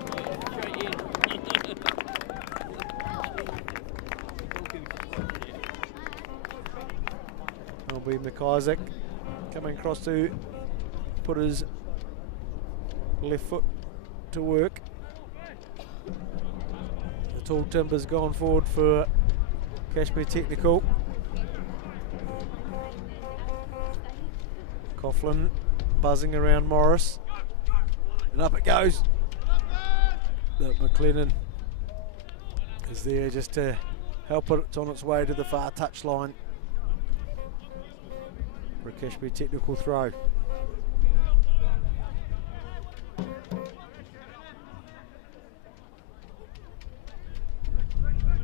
That'll be McIsaac coming across to put his left foot to work. The tall timber's gone forward for Kashmir Technical. Coughlin buzzing around Morris, and up it goes. But McLennan is there just to help it. It's on its way to the far touch line for a Kashmir Technical throw.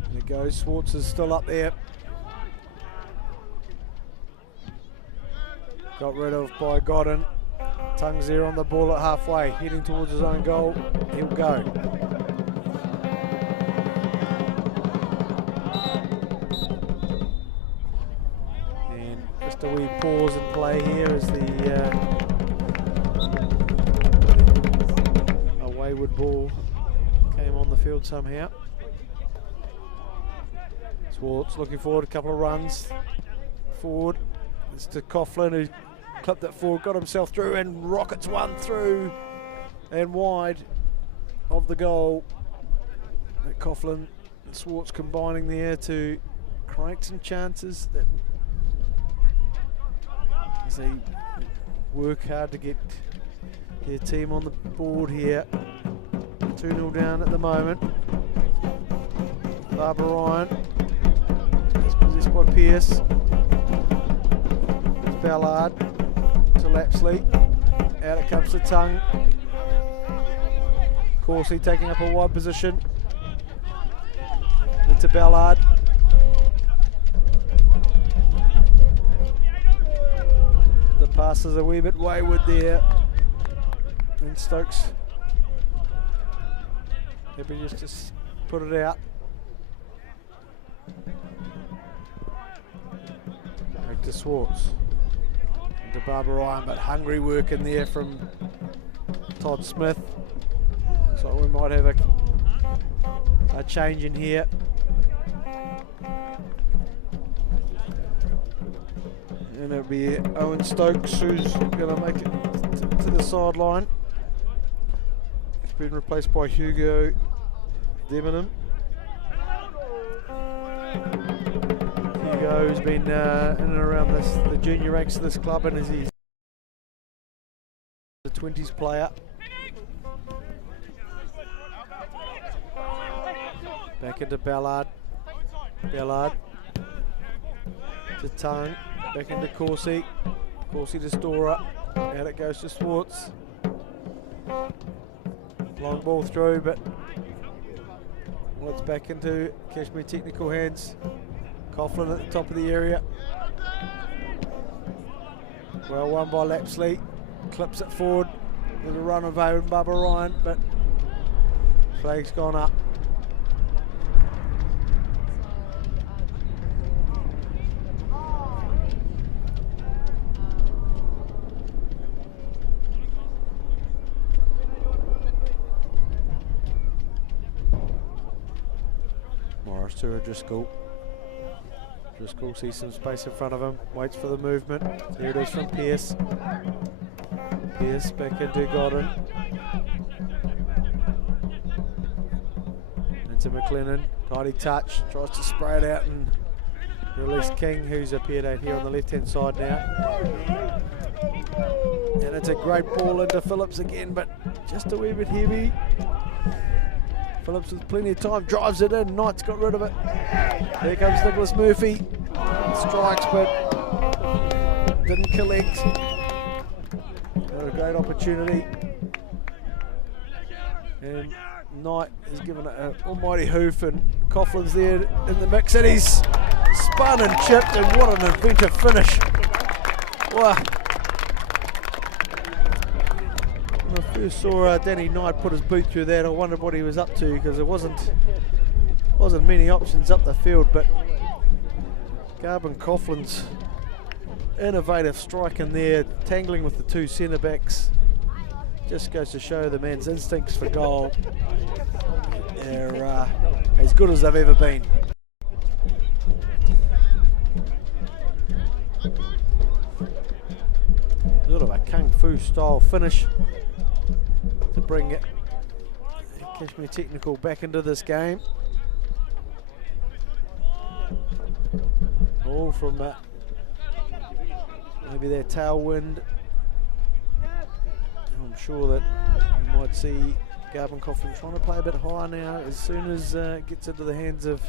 And it goes. Swartz is still up there. Got rid of by Godden. Tongue's there on the ball at halfway, heading towards his own goal. He'll go. And just a wee pause and play here as the a wayward ball came on the field somehow. Swartz looking forward, a couple of runs forward. It's to Coughlin, who clipped it forward, got himself through, and rockets one through and wide of the goal. Coughlin and Swartz combining there to create some chances that as they work hard to get their team on the board here. 2-0 down at the moment. Barbara Ryan is possessed by Pearce. It's Ballard to Lapsley. Out it comes to Tongue. Corsi taking up a wide position. Into Ballard. The pass is a wee bit wayward there. And Stokes maybe just put it out. Back to Swartz. Into Barbara Ryan, but hungry work in there from Todd Smith. Looks like we might have a change in here. And it'll be Owen Stokes who's going to make it to the sideline. He's been replaced by Hugo Debenham. Hugo's been in and around the junior ranks of this club, and as he's a 20s player. Back into Ballard. Ballard to Tongue. Back into Corsi. Corsi to Stora. Out it goes to Swartz. Long ball through, but well, it's back into Kashmir technical hands. Coughlin at the top of the area. Well won by Lapsley. Clips it forward with a run of Owen Barbara Ryan, but flag's gone up. Morris to Driscoll. Driscoll sees some space in front of him, waits for the movement. There it is from Pearce. Pearce back into Godden. Into McLennan, tidy touch, tries to spray it out and release King, who's appeared out here on the left hand side now. And it's a great ball into Phillips again, but just a wee bit heavy. Phillips with plenty of time, drives it in, Knight's got rid of it. Here comes Nicholas Murphy, strikes but didn't collect. Got a great opportunity. And Knight is given an almighty hoof, and Coughlin's there in the mix, and he's spun and chipped, and what an inventive finish. Wow. When I first saw Danny Knight put his boot through that, I wondered what he was up to, because there wasn't many options up the field, but Garvin Coughlin's innovative strike in there, tangling with the two centre backs, just goes to show the man's instincts for goal are as good as they've ever been. Sort of a kung fu style finish to bring it Kashmir Technical back into this game. All from maybe their tailwind. I'm sure that you might see Garvin Coughlin trying to play a bit higher now as soon as it gets into the hands of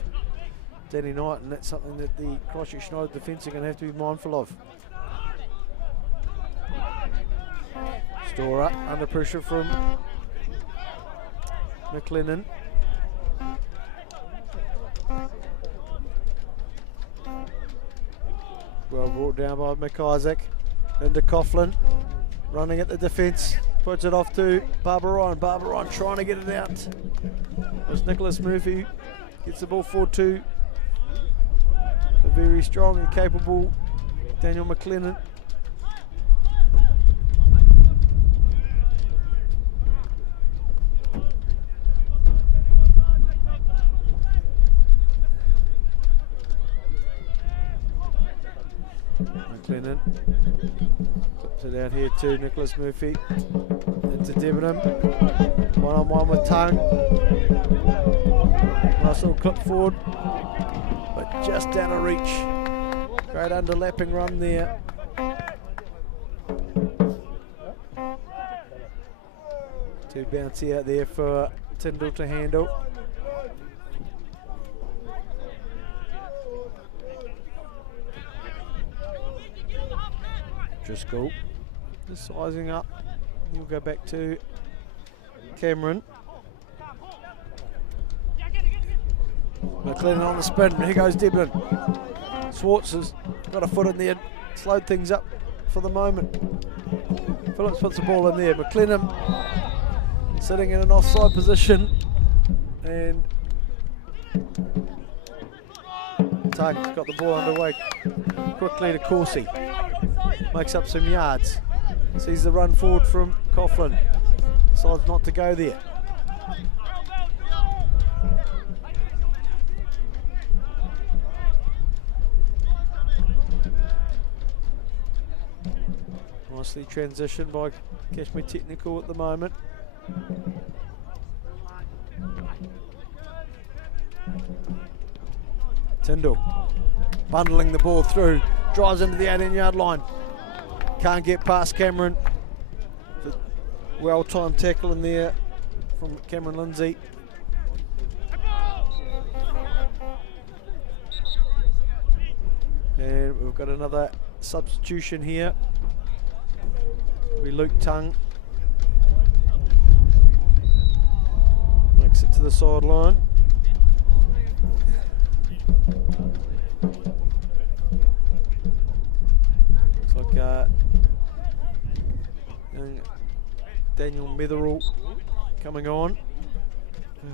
Danny Knight, and that's something that the Christchurch United defence are going to have to be mindful of. Stora under pressure from McLennan. Well brought down by McIsaac. Into Coughlin, running at the defence, puts it off to Barbara Ryan. Barbara Ryan trying to get it out. There's Nicholas Murphy, gets the ball forward to the very strong and capable Daniel McLennan. McLennan Flips it out here to Nicholas Murphy. Into Debenham. One-on-one with Tongue. Nice little clip forward. But just out of reach. Great underlapping run there. Too bouncy out there for Tyndall to handle. Driscoll just sizing up. He'll go back to Cameron. McLennan on the spin. Here goes Debenham. Swartz has got a foot in there, slowed things up for the moment. Phillips puts the ball in there. McLennan sitting in an offside position, and Target's got the ball underway quickly to Corsi. Makes up some yards. Sees the run forward from Coughlin. Decides not to go there. Nicely transitioned by Kashmir Technical at the moment. Tyndall bundling the ball through, drives into the 18-yard line. Can't get past Cameron. Well-timed tackle in there from Cameron Lindsay. And we've got another substitution here. Luke Tongue makes it to the sideline. Looks like young Daniel Metherall coming on,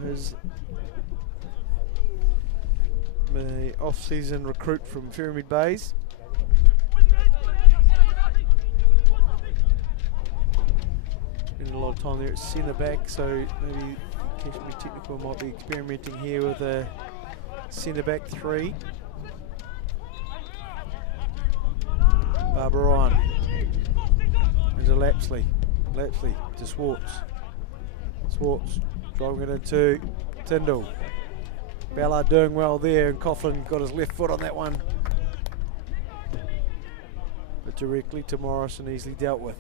who's the off-season recruit from Ferrymead Bays. Spending a lot of time there at centre back, so maybe Kashmir Technical might be experimenting here with a centre back 3. Barbara Ryan into Lapsley. Lapsley to Swartz. Swartz driving it into Tyndall. Ballard doing well there, and Coughlin got his left foot on that one. But directly to Morrison, easily dealt with.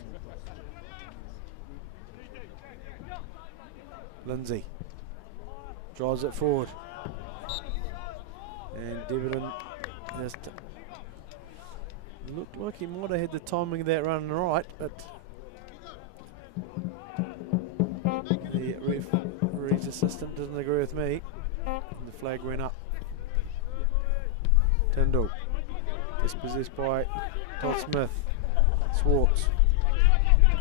Lindsay drives it forward. And Debenham just looked like he might have had the timing of that run right, but the referee's assistant doesn't agree with me. And the flag went up. Tyndall dispossessed by Todd Smith. Swartz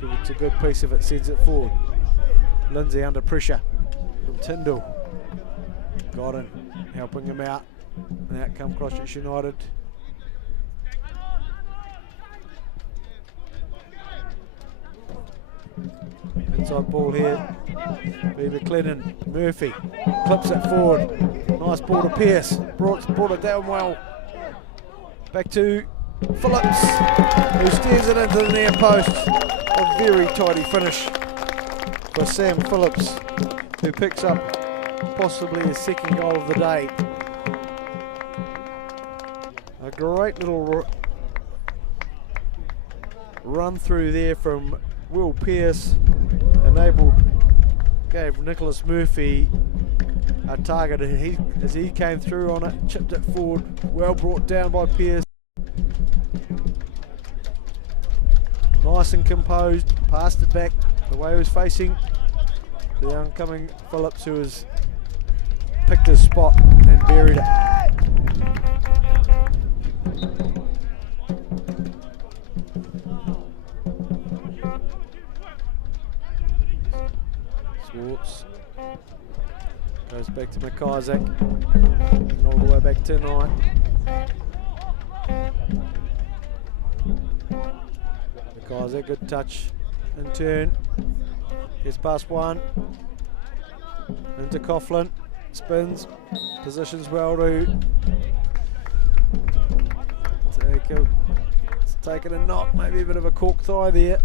gives it a good piece of it, sends it forward. Lindsay under pressure from Tyndall. Got him, helping him out. And out come Christchurch United. Inside ball here. B. McLennan. Murphy clips it forward. Nice ball to Pearce. Brought it down well. Back to Phillips, who steers it into the near post. A very tidy finish for Sam Phillips, who picks up possibly his second goal of the day. A great little run through there from Will Pearce, gave Nicholas Murphy a target as he came through on it, chipped it forward, well brought down by Pearce. Nice and composed, passed it back the way he was facing the oncoming Phillips, who has picked his spot and buried it. Swartz goes back to McIsaac and all the way back to Knight. McIsaac, good touch and turn. Gets past one. Into Coughlin. Spins. Positions well to take a taking a knock, maybe a bit of a cork thigh there.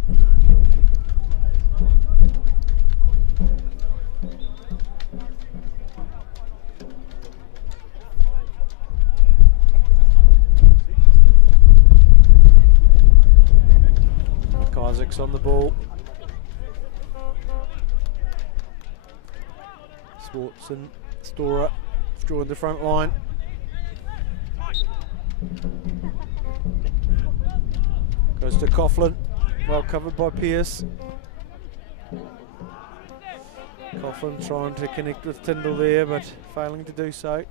Isaac's on the ball. Swartzen, Storer, drawing the front line. Goes to Coughlin, well covered by Pearce. Coughlin trying to connect with Tyndall there, but failing to do so.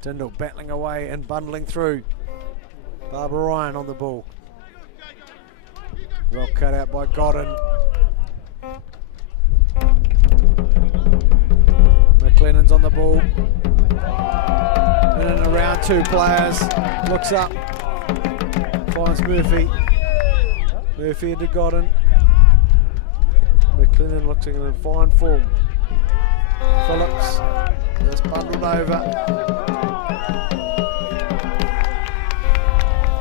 Tyndall battling away and bundling through. Barbara Ryan on the ball. Well cut out by Godden. McLennan's on the ball. In and around two players. Looks up. Finds Murphy. Murphy into Godden. McLennan looks in fine form. Phillips just bundled over.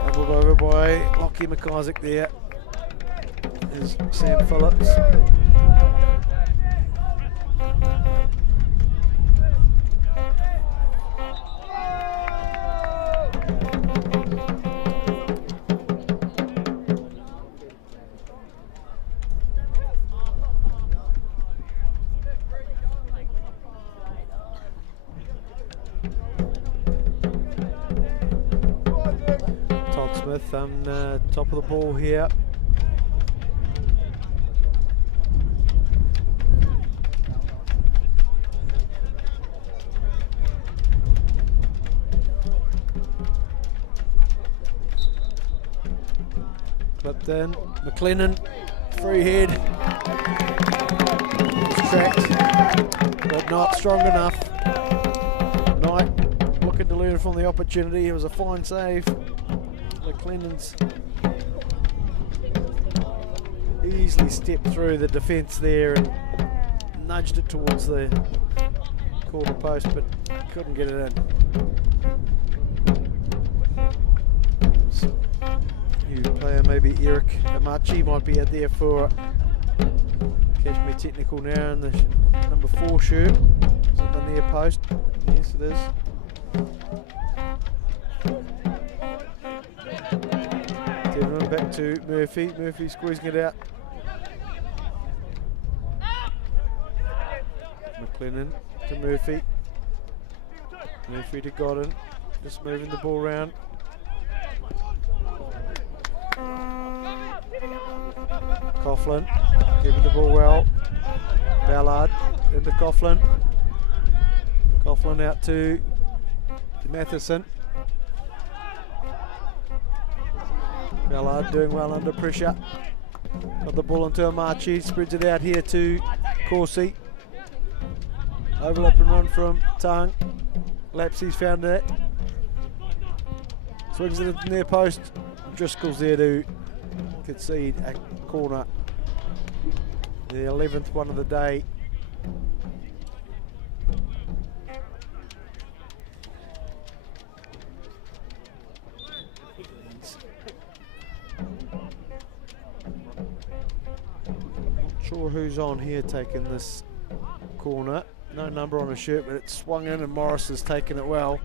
Bundled over by Lockie McIsaac there. Is Sam Phillips. Smith on top of the ball here. Clipped in. McLennan, free head. It's tracked, but not strong enough. Knight looking to learn from the opportunity. It was a fine save. McLennan's easily stepped through the defence there and nudged it towards the corner post, but couldn't get it in. So, new player, maybe Eric Amachi might be out there for catch me technical now in the number 4 shirt. Is it the near post? Yes, it is. Back to Murphy. Murphy squeezing it out. McLennan to Murphy. Murphy to Godden. Just moving the ball around. Coughlin giving the ball well. Ballard into Coughlin. Coughlin out to Matheson. Ballard doing well under pressure. Got the ball onto Amachi, spreads it out here to Corsi. Overlap and run from Tung. Lapsey's found it. Swings it into the near post. Driscoll's there to concede a corner. The 11th one of the day. Sure who's on here taking this corner. No number on a shirt, but it's swung in and Morris has taken it well.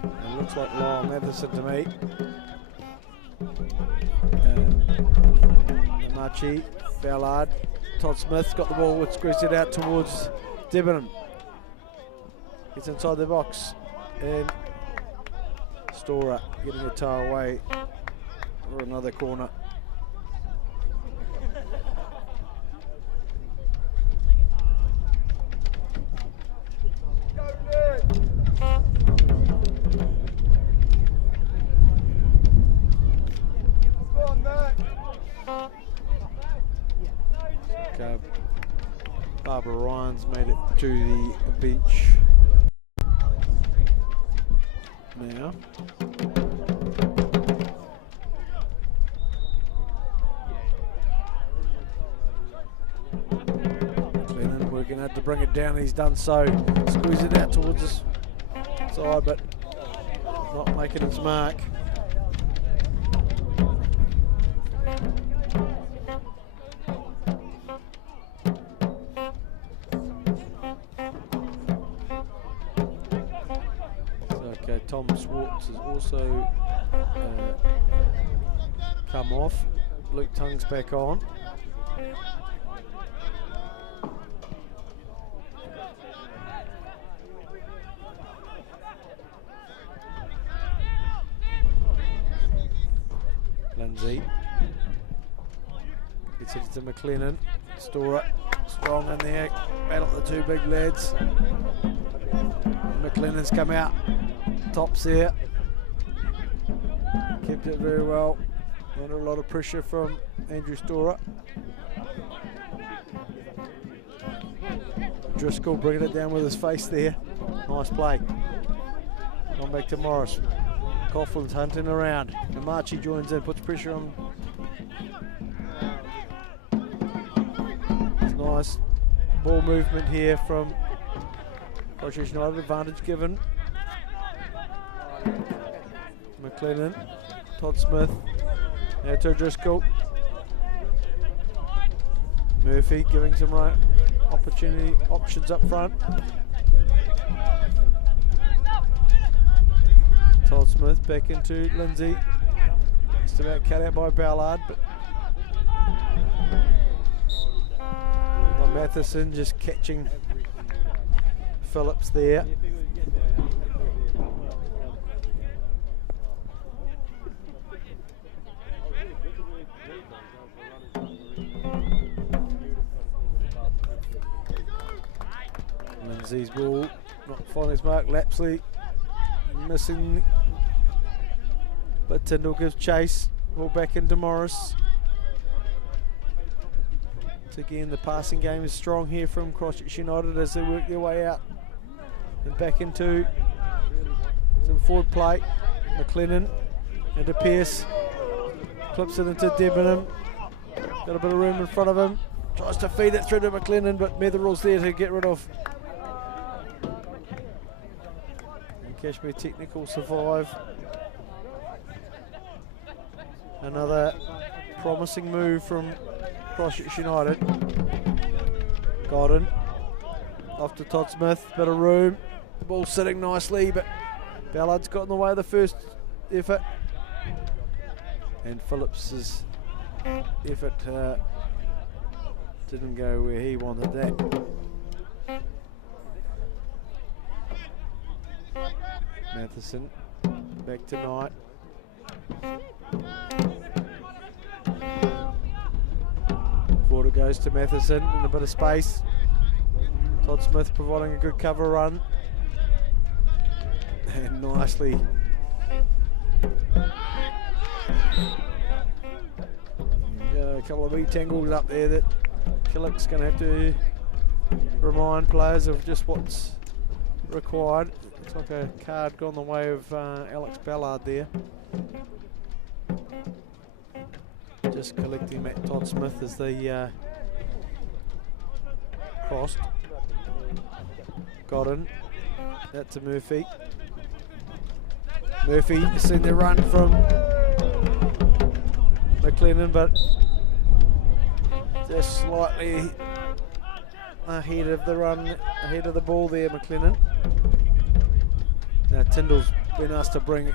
It looks like Lyle Matheson to me. Machi, Ballard, Todd Smith got the ball, squeezed it out towards Debenham. Gets inside the box and Storer getting a toe away for another corner. Barbara Ryan's made it to the bench now. Clennon working hard to bring it down, he's done so. Squeeze it out towards his side, but not making its mark. Okay, Tom Swartz has also come off. Luke Tung's back on. Lindsay gets it to McLennan. Storer strong in there. Battle the two big lads. McLennan's come out. Tops there. Kept it very well. Under a lot of pressure from Andrew Storer. Driscoll bringing it down with his face there. Nice play. Gone back to Morris. Coughlin's hunting around. Namachi joins in, puts pressure on. It's nice ball movement here from Christchurch United. Advantage given. McLennan, Todd Smith, now to Driscoll. Murphy giving some right options up front. Todd Smith back into Lindsay. Just about cut out by Ballard, but Matheson just catching Phillips there. Lindsay's ball not finding his mark. Lapsley missing, but Tyndall gives chase. Ball back into Morris. So again, the passing game is strong here from Christchurch United as they work their way out and back into some forward play. McLennan into Pearce, clips it into Debenham. Got a bit of room in front of him. Tries to feed it through to McLennan, but Metherall's there to get rid of. Kashmir Technical survive. Another promising move from Christchurch United. Godden off to Todd Smith, bit of room. The ball sitting nicely, but Ballard's got in the way of the first effort. And Phillips's effort didn't go where he wanted that. Matheson back to Knight. Forward it goes to Matheson in a bit of space. Todd Smith providing a good cover run. And nicely a couple of wee tangles up there that Killick's going to have to remind players of just what's required. Looks like a card gone the way of Alex Ballard there. Just collecting Matt Todd Smith as they crossed. Godden, out to Murphy. Murphy seen the run from McLennan, but just slightly ahead of the run, ahead of the ball there, McLennan. Now Tyndall's been asked to bring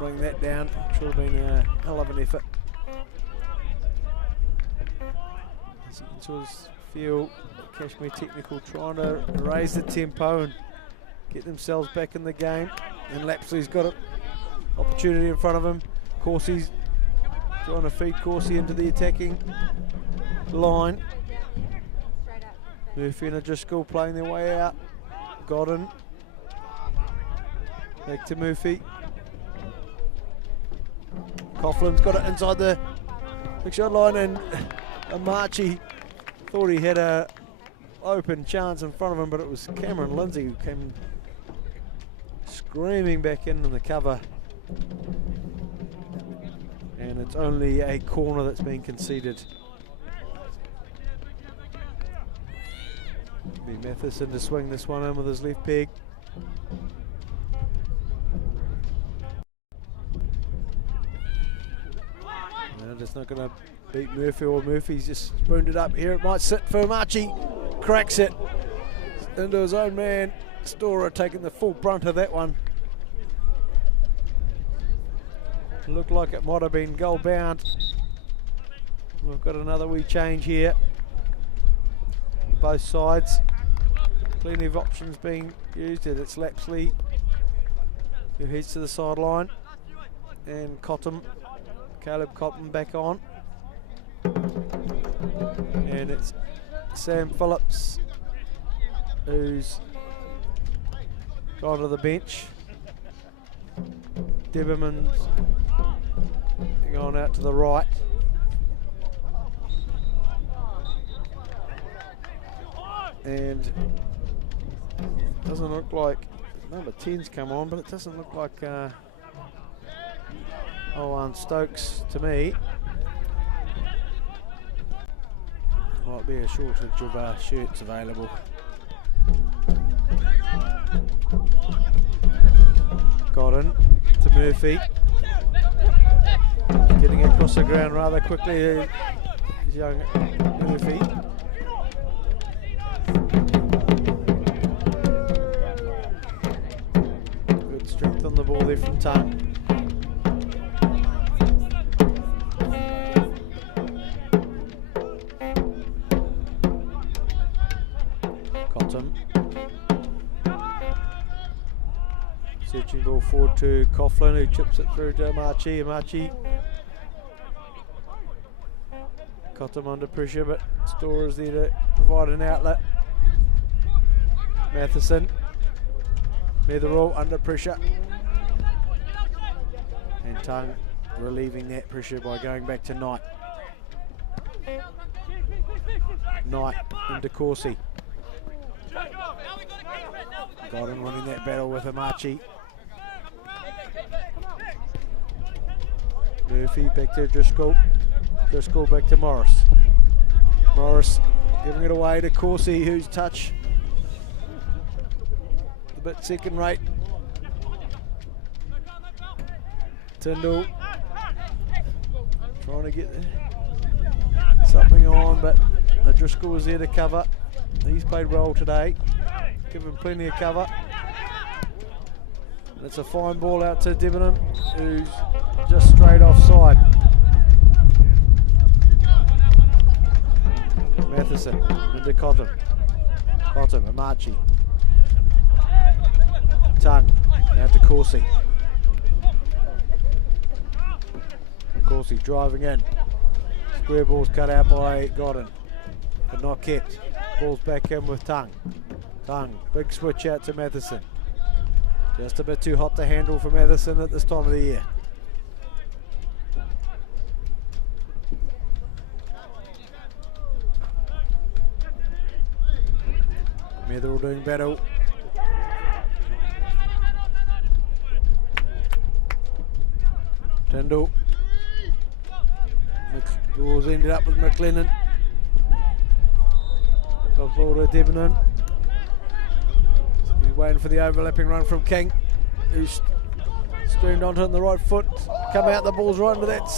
that down. Should have been a hell of an effort. As you can sort of feel Kashmir Technical trying to raise the tempo and get themselves back in the game. And Lapsley's got an opportunity in front of him. Corsi's trying to feed Corsi into the attacking line. Murphy and Driscoll playing their way out. Godden. Back to Murphy. Coughlin's got it inside the big shot line, and Amachi thought he had a open chance in front of him, but it was Cameron Lindsay who came screaming back in the cover. And it's only a corner that's been conceded. Be Matheson to swing this one in with his left peg. And it's not going to beat Murphy, or Murphy's just spooned it up here. It might sit for Marchi. Cracks it into his own man. Storer taking the full brunt of that one. Looked like it might have been goal bound. We've got another wee change here. Both sides. Plenty of options being used. It's Lapsley who heads to the sideline. And Cotton, Caleb Cotton back on. And it's Sam Phillips who's gone to the bench. Deberman's gone out to the right. And doesn't look like number 10's come on, but it doesn't look like Owen Stokes to me. Might be a shortage of shirts available. Godden to Murphy. Getting across the ground rather quickly is young Murphy. Good strength on the ball there from Tongue. Cotton. Searching ball forward to Coughlin, who chips it through to Amachi. Amachi. Cotton under pressure, but Storer's there to provide an outlet. Matheson. Netherall under pressure. And Tongue relieving that pressure by going back to Knight. Knight into Corsi. Godden winning that battle with Amachi. Murphy back to Driscoll. Driscoll back to Morris. Morris giving it away to Corsi, whose touch a bit second rate. Tyndall trying to get something on, but Driscoll was there to cover. He's played well today, given plenty of cover. And it's a fine ball out to Debenham, who's just straight offside. Matheson into Cotton. Cotton, Amachi. Tongue out to Corsi. Corsi driving in. Square ball's cut out by Godden, but not kept. Ball's back in with Tongue. Tongue, big switch out to Matheson. Just a bit too hot to handle for Matheson at this time of the year. Netherall doing battle. Tyndall. Ball's ended up with McLennan. Top ball to Debenham. He's waiting for the overlapping run from King, who's screamed onto it on the right foot. Come out, the ball's right into that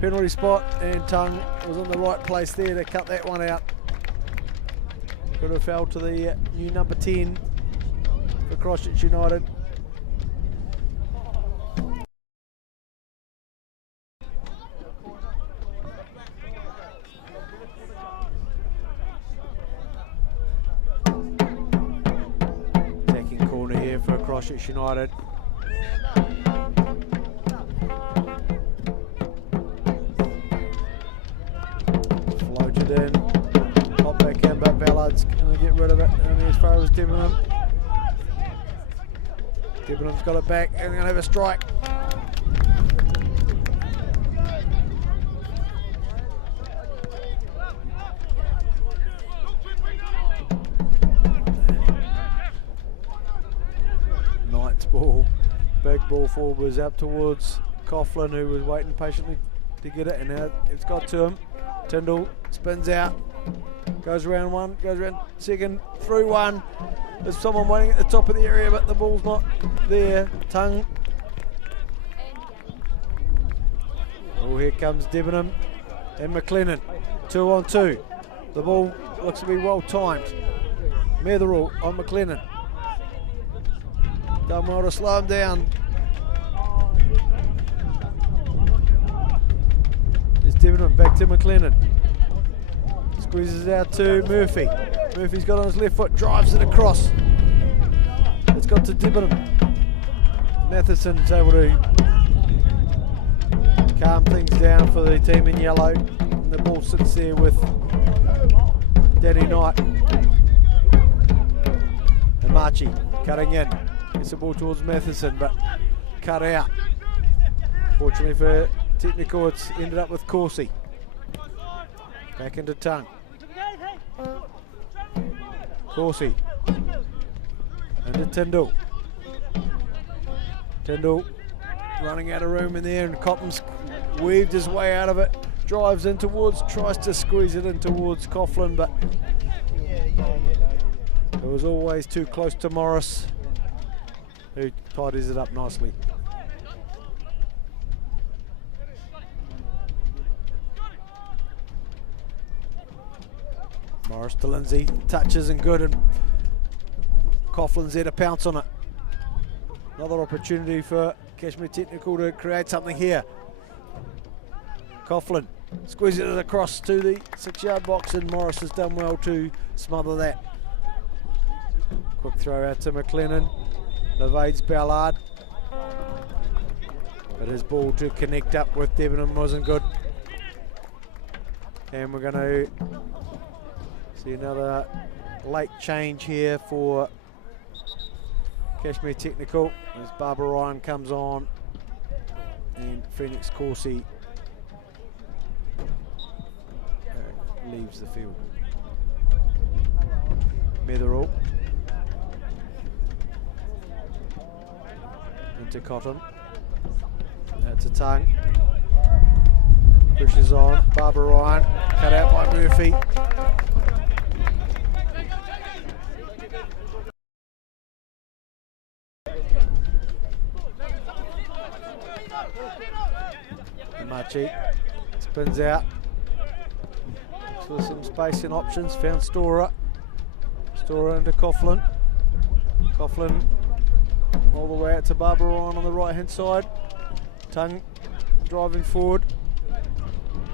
penalty spot, and Tongue was in the right place there to cut that one out. Could have fell to the new number 10 for Christchurch United. Attacking corner here for Christchurch United. Floated in. Pop back in, but Ballard's going to get rid of it. And as far as Debenham. Debenham's got it back and they're going to have a strike. Big ball forward was up towards Coughlin, who was waiting patiently to get it, and now it's got to him. Tyndall spins out, goes around one, goes around second, through one. There's someone waiting at the top of the area, but the ball's not there. Tongue. Oh, here comes Debenham and McLennan. 2 on 2. The ball looks to be well timed. Metherall on McLennan. Done well to slow him down. There's Debenham back to McLennan. Squeezes out to Murphy. Murphy's got on his left foot, drives it across. It's got to Debenham. Matheson's able to calm things down for the team in yellow. And the ball sits there with Danny Knight. And Marchie cutting in. Gets the ball towards Matheson, but cut out. Fortunately for Technical, it's ended up with Corsi. Back into Tongue. Corsi. Into Tyndall. Tyndall running out of room in there, and Cotton's weaved his way out of it. Drives in towards, tries to squeeze it in towards Coughlin, but it was always too close to Morris, who tidies it up nicely. Morris to Lindsay, touches and good, and Coughlin's there to pounce on it. Another opportunity for Cashmere Technical to create something here. Coughlin squeezes it across to the 6-yard box, and Morris has done well to smother that. Quick throw out to McLennan. Evades Ballard. But his ball to connect up with Debenham wasn't good. And we're going to see another late change here for Cashmere Technical as Barbara Ryan comes on and Phoenix Corsi leaves the field. Metherall into Cotton. That's a Tongue. Pushes on. Barbara Ryan cut out by Murphy. Machi spins out. So some spacing options. Found Storer. Storer into Coughlin. Coughlin all the way out to Barbara Ryan on the right hand side. Tongue driving forward.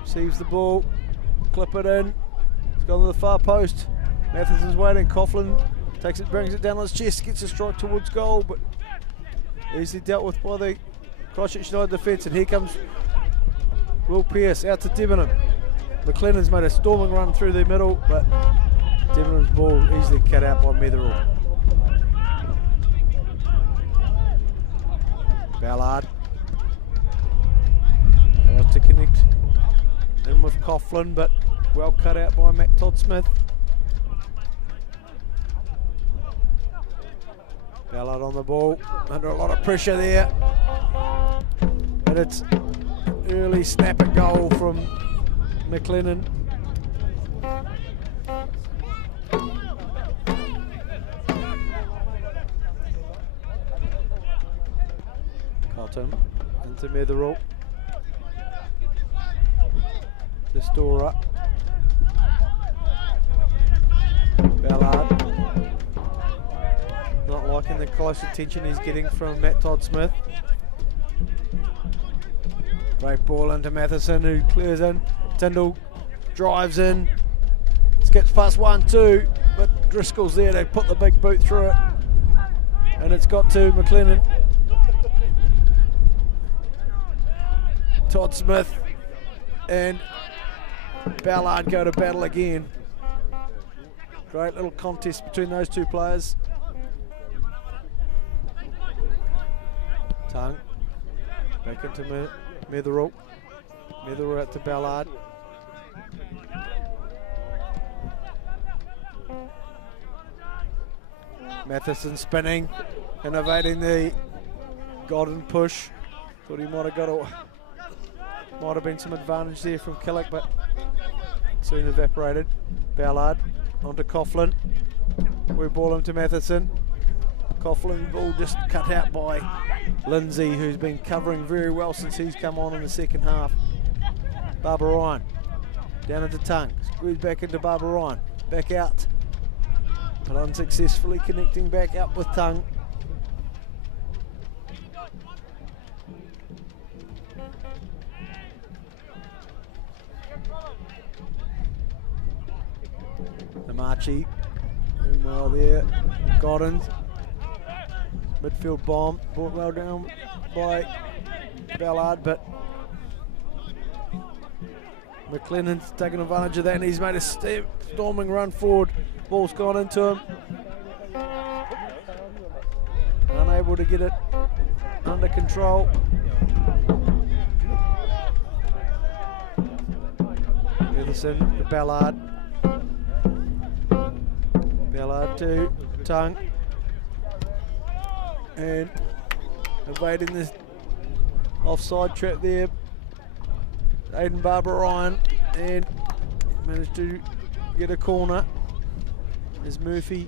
Receives the ball. Clip it in. It's gone to the far post. Matheson's waiting. Coughlin takes it, brings it down on his chest, gets a strike towards goal, but easily dealt with by the Christchurch United defence. And here comes Will Pearce out to Debenham. McLennan's made a storming run through the middle, but Debenham's ball easily cut out by Metherall. Ballard tries to connect in with Coughlin, but well cut out by Matt Todd-Smith. Ballard on the ball, under a lot of pressure there. And it's early snap at goal from McLennan. Cotton into Metherall. To Storer. Ballard. Not liking the close attention he's getting from Matt Todd-Smith. Great ball into Matheson, who clears in. Tyndall drives in. Skips past 1-2, but Driscoll's there to put the big boot through it. And it's got to McLennan. Todd-Smith and Ballard go to battle again. Great little contest between those two players. Tongue back into Metherall. Metherall out to Ballard. Matheson spinning and evading the Godden push. Thought he might have been some advantage there from Killick, but soon evaporated. Ballard onto Coughlin. We ball him to Matheson. Coughlin ball just cut out by Lindsay, who's been covering very well since he's come on in the second half. Barbara Ryan down into Tongue. Screwed back into Barbara Ryan. Back out. But unsuccessfully connecting back up with Tongue. The Marchi. Well there. Goddens. Midfield bomb. Brought well down by Ballard, but McLennan's taken advantage of that and he's made a storming run forward. Ball's gone into him. Unable to get it under control. Edison to Ballard. Ballard to Tongue. And evading this offside trap there. Aiden Barbara Ryan and managed to get a corner as Murphy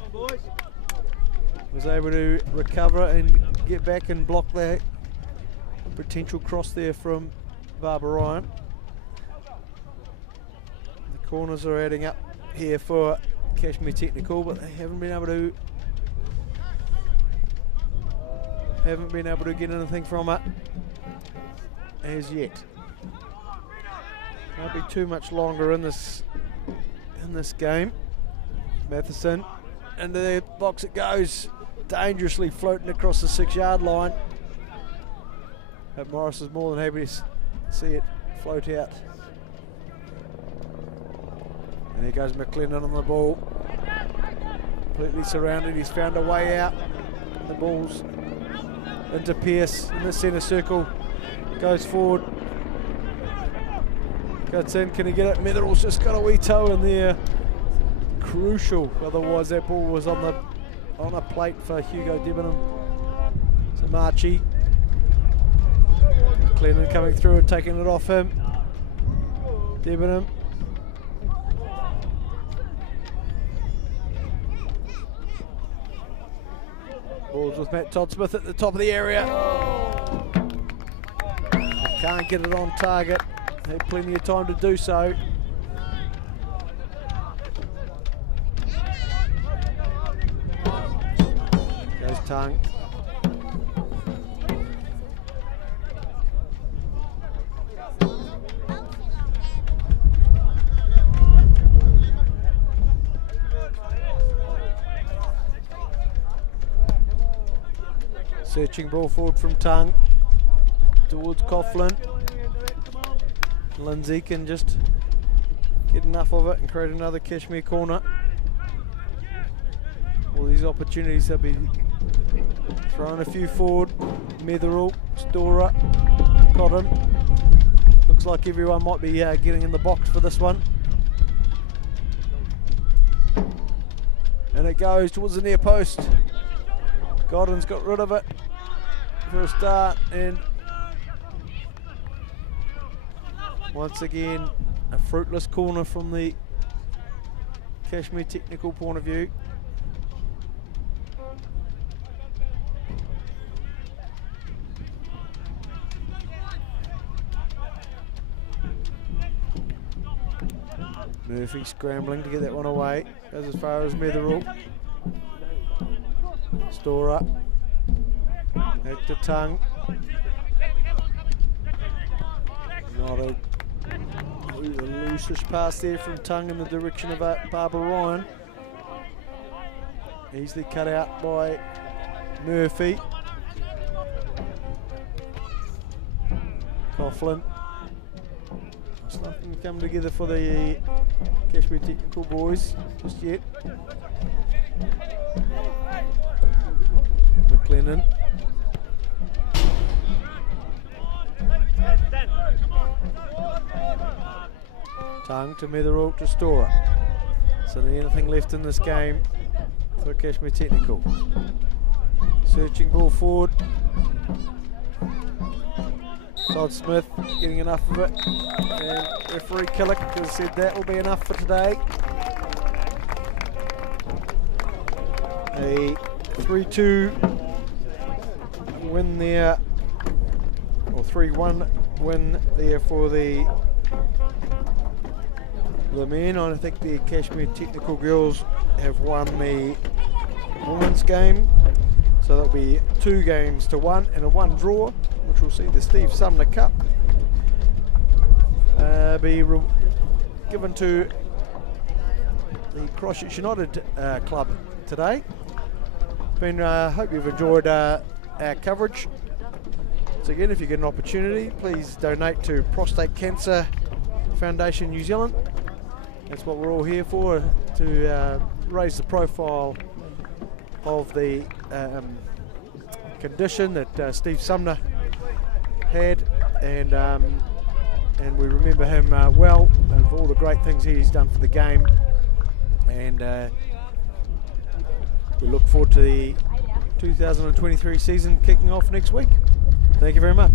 was able to recover and get back and block that potential cross there from Barbara Ryan. The corners are adding up here for Cashmere Technical, but they haven't been able to get anything from it as yet. Might be too much longer in this game. Matheson into the box it goes, dangerously floating across the 6-yard line. But Morris is more than happy to see it float out. And here goes McLennan on the ball. Completely surrounded, he's found a way out. The ball's into Pearce in the centre circle. Goes forward. Cuts in, can he get it? Metherall's just got a wee toe in there. Crucial, otherwise that ball was on a plate for Hugo Debenham. So Marchi. McLennan coming through and taking it off him. Debenham. Balls with Matt Todd-Smith at the top of the area. Can't get it on target. Had plenty of time to do so. Goes Tongue. Searching ball forward from Tongue towards Coughlin. Lindsay can just get enough of it and create another Cashmere corner. All these opportunities have been throwing a few forward. Metherall, Storer, Cotton. Looks like everyone might be getting in the box for this one. And it goes towards the near post. Godden's got rid of it for a start, and once again a fruitless corner from the Cashmere Technical point of view. Murphy scrambling to get that one away. Goes as far as Metherall. Storer. Back to Tongue. Not a loosish pass there from Tongue in the direction of Barbara Ryan. Easily cut out by Murphy. Coughlin. There's nothing come together for the Cashmere Technical boys just yet. McLennan. Tongue to Metherall to Storer. So there's anything left in this game for Cashmere Technical. Searching ball forward. Todd Smith getting enough of it, and referee Killick has said that will be enough for today. A 3-2 win there, or 3-1 win there for the men. I think the Kashmir Technical girls have won the women's game, so that'll be 2 games to 1 and a 1 draw, which will see the Steve Sumner Cup be given to the Christchurch United club today. Hope you've enjoyed our coverage. So again, if you get an opportunity, please donate to Prostate Cancer Foundation New Zealand. That's what we're all here for, to raise the profile of the condition that Steve Sumner had, and we remember him well, and for all the great things he's done for the game, and we look forward to the 2023 season kicking off next week. Thank you very much.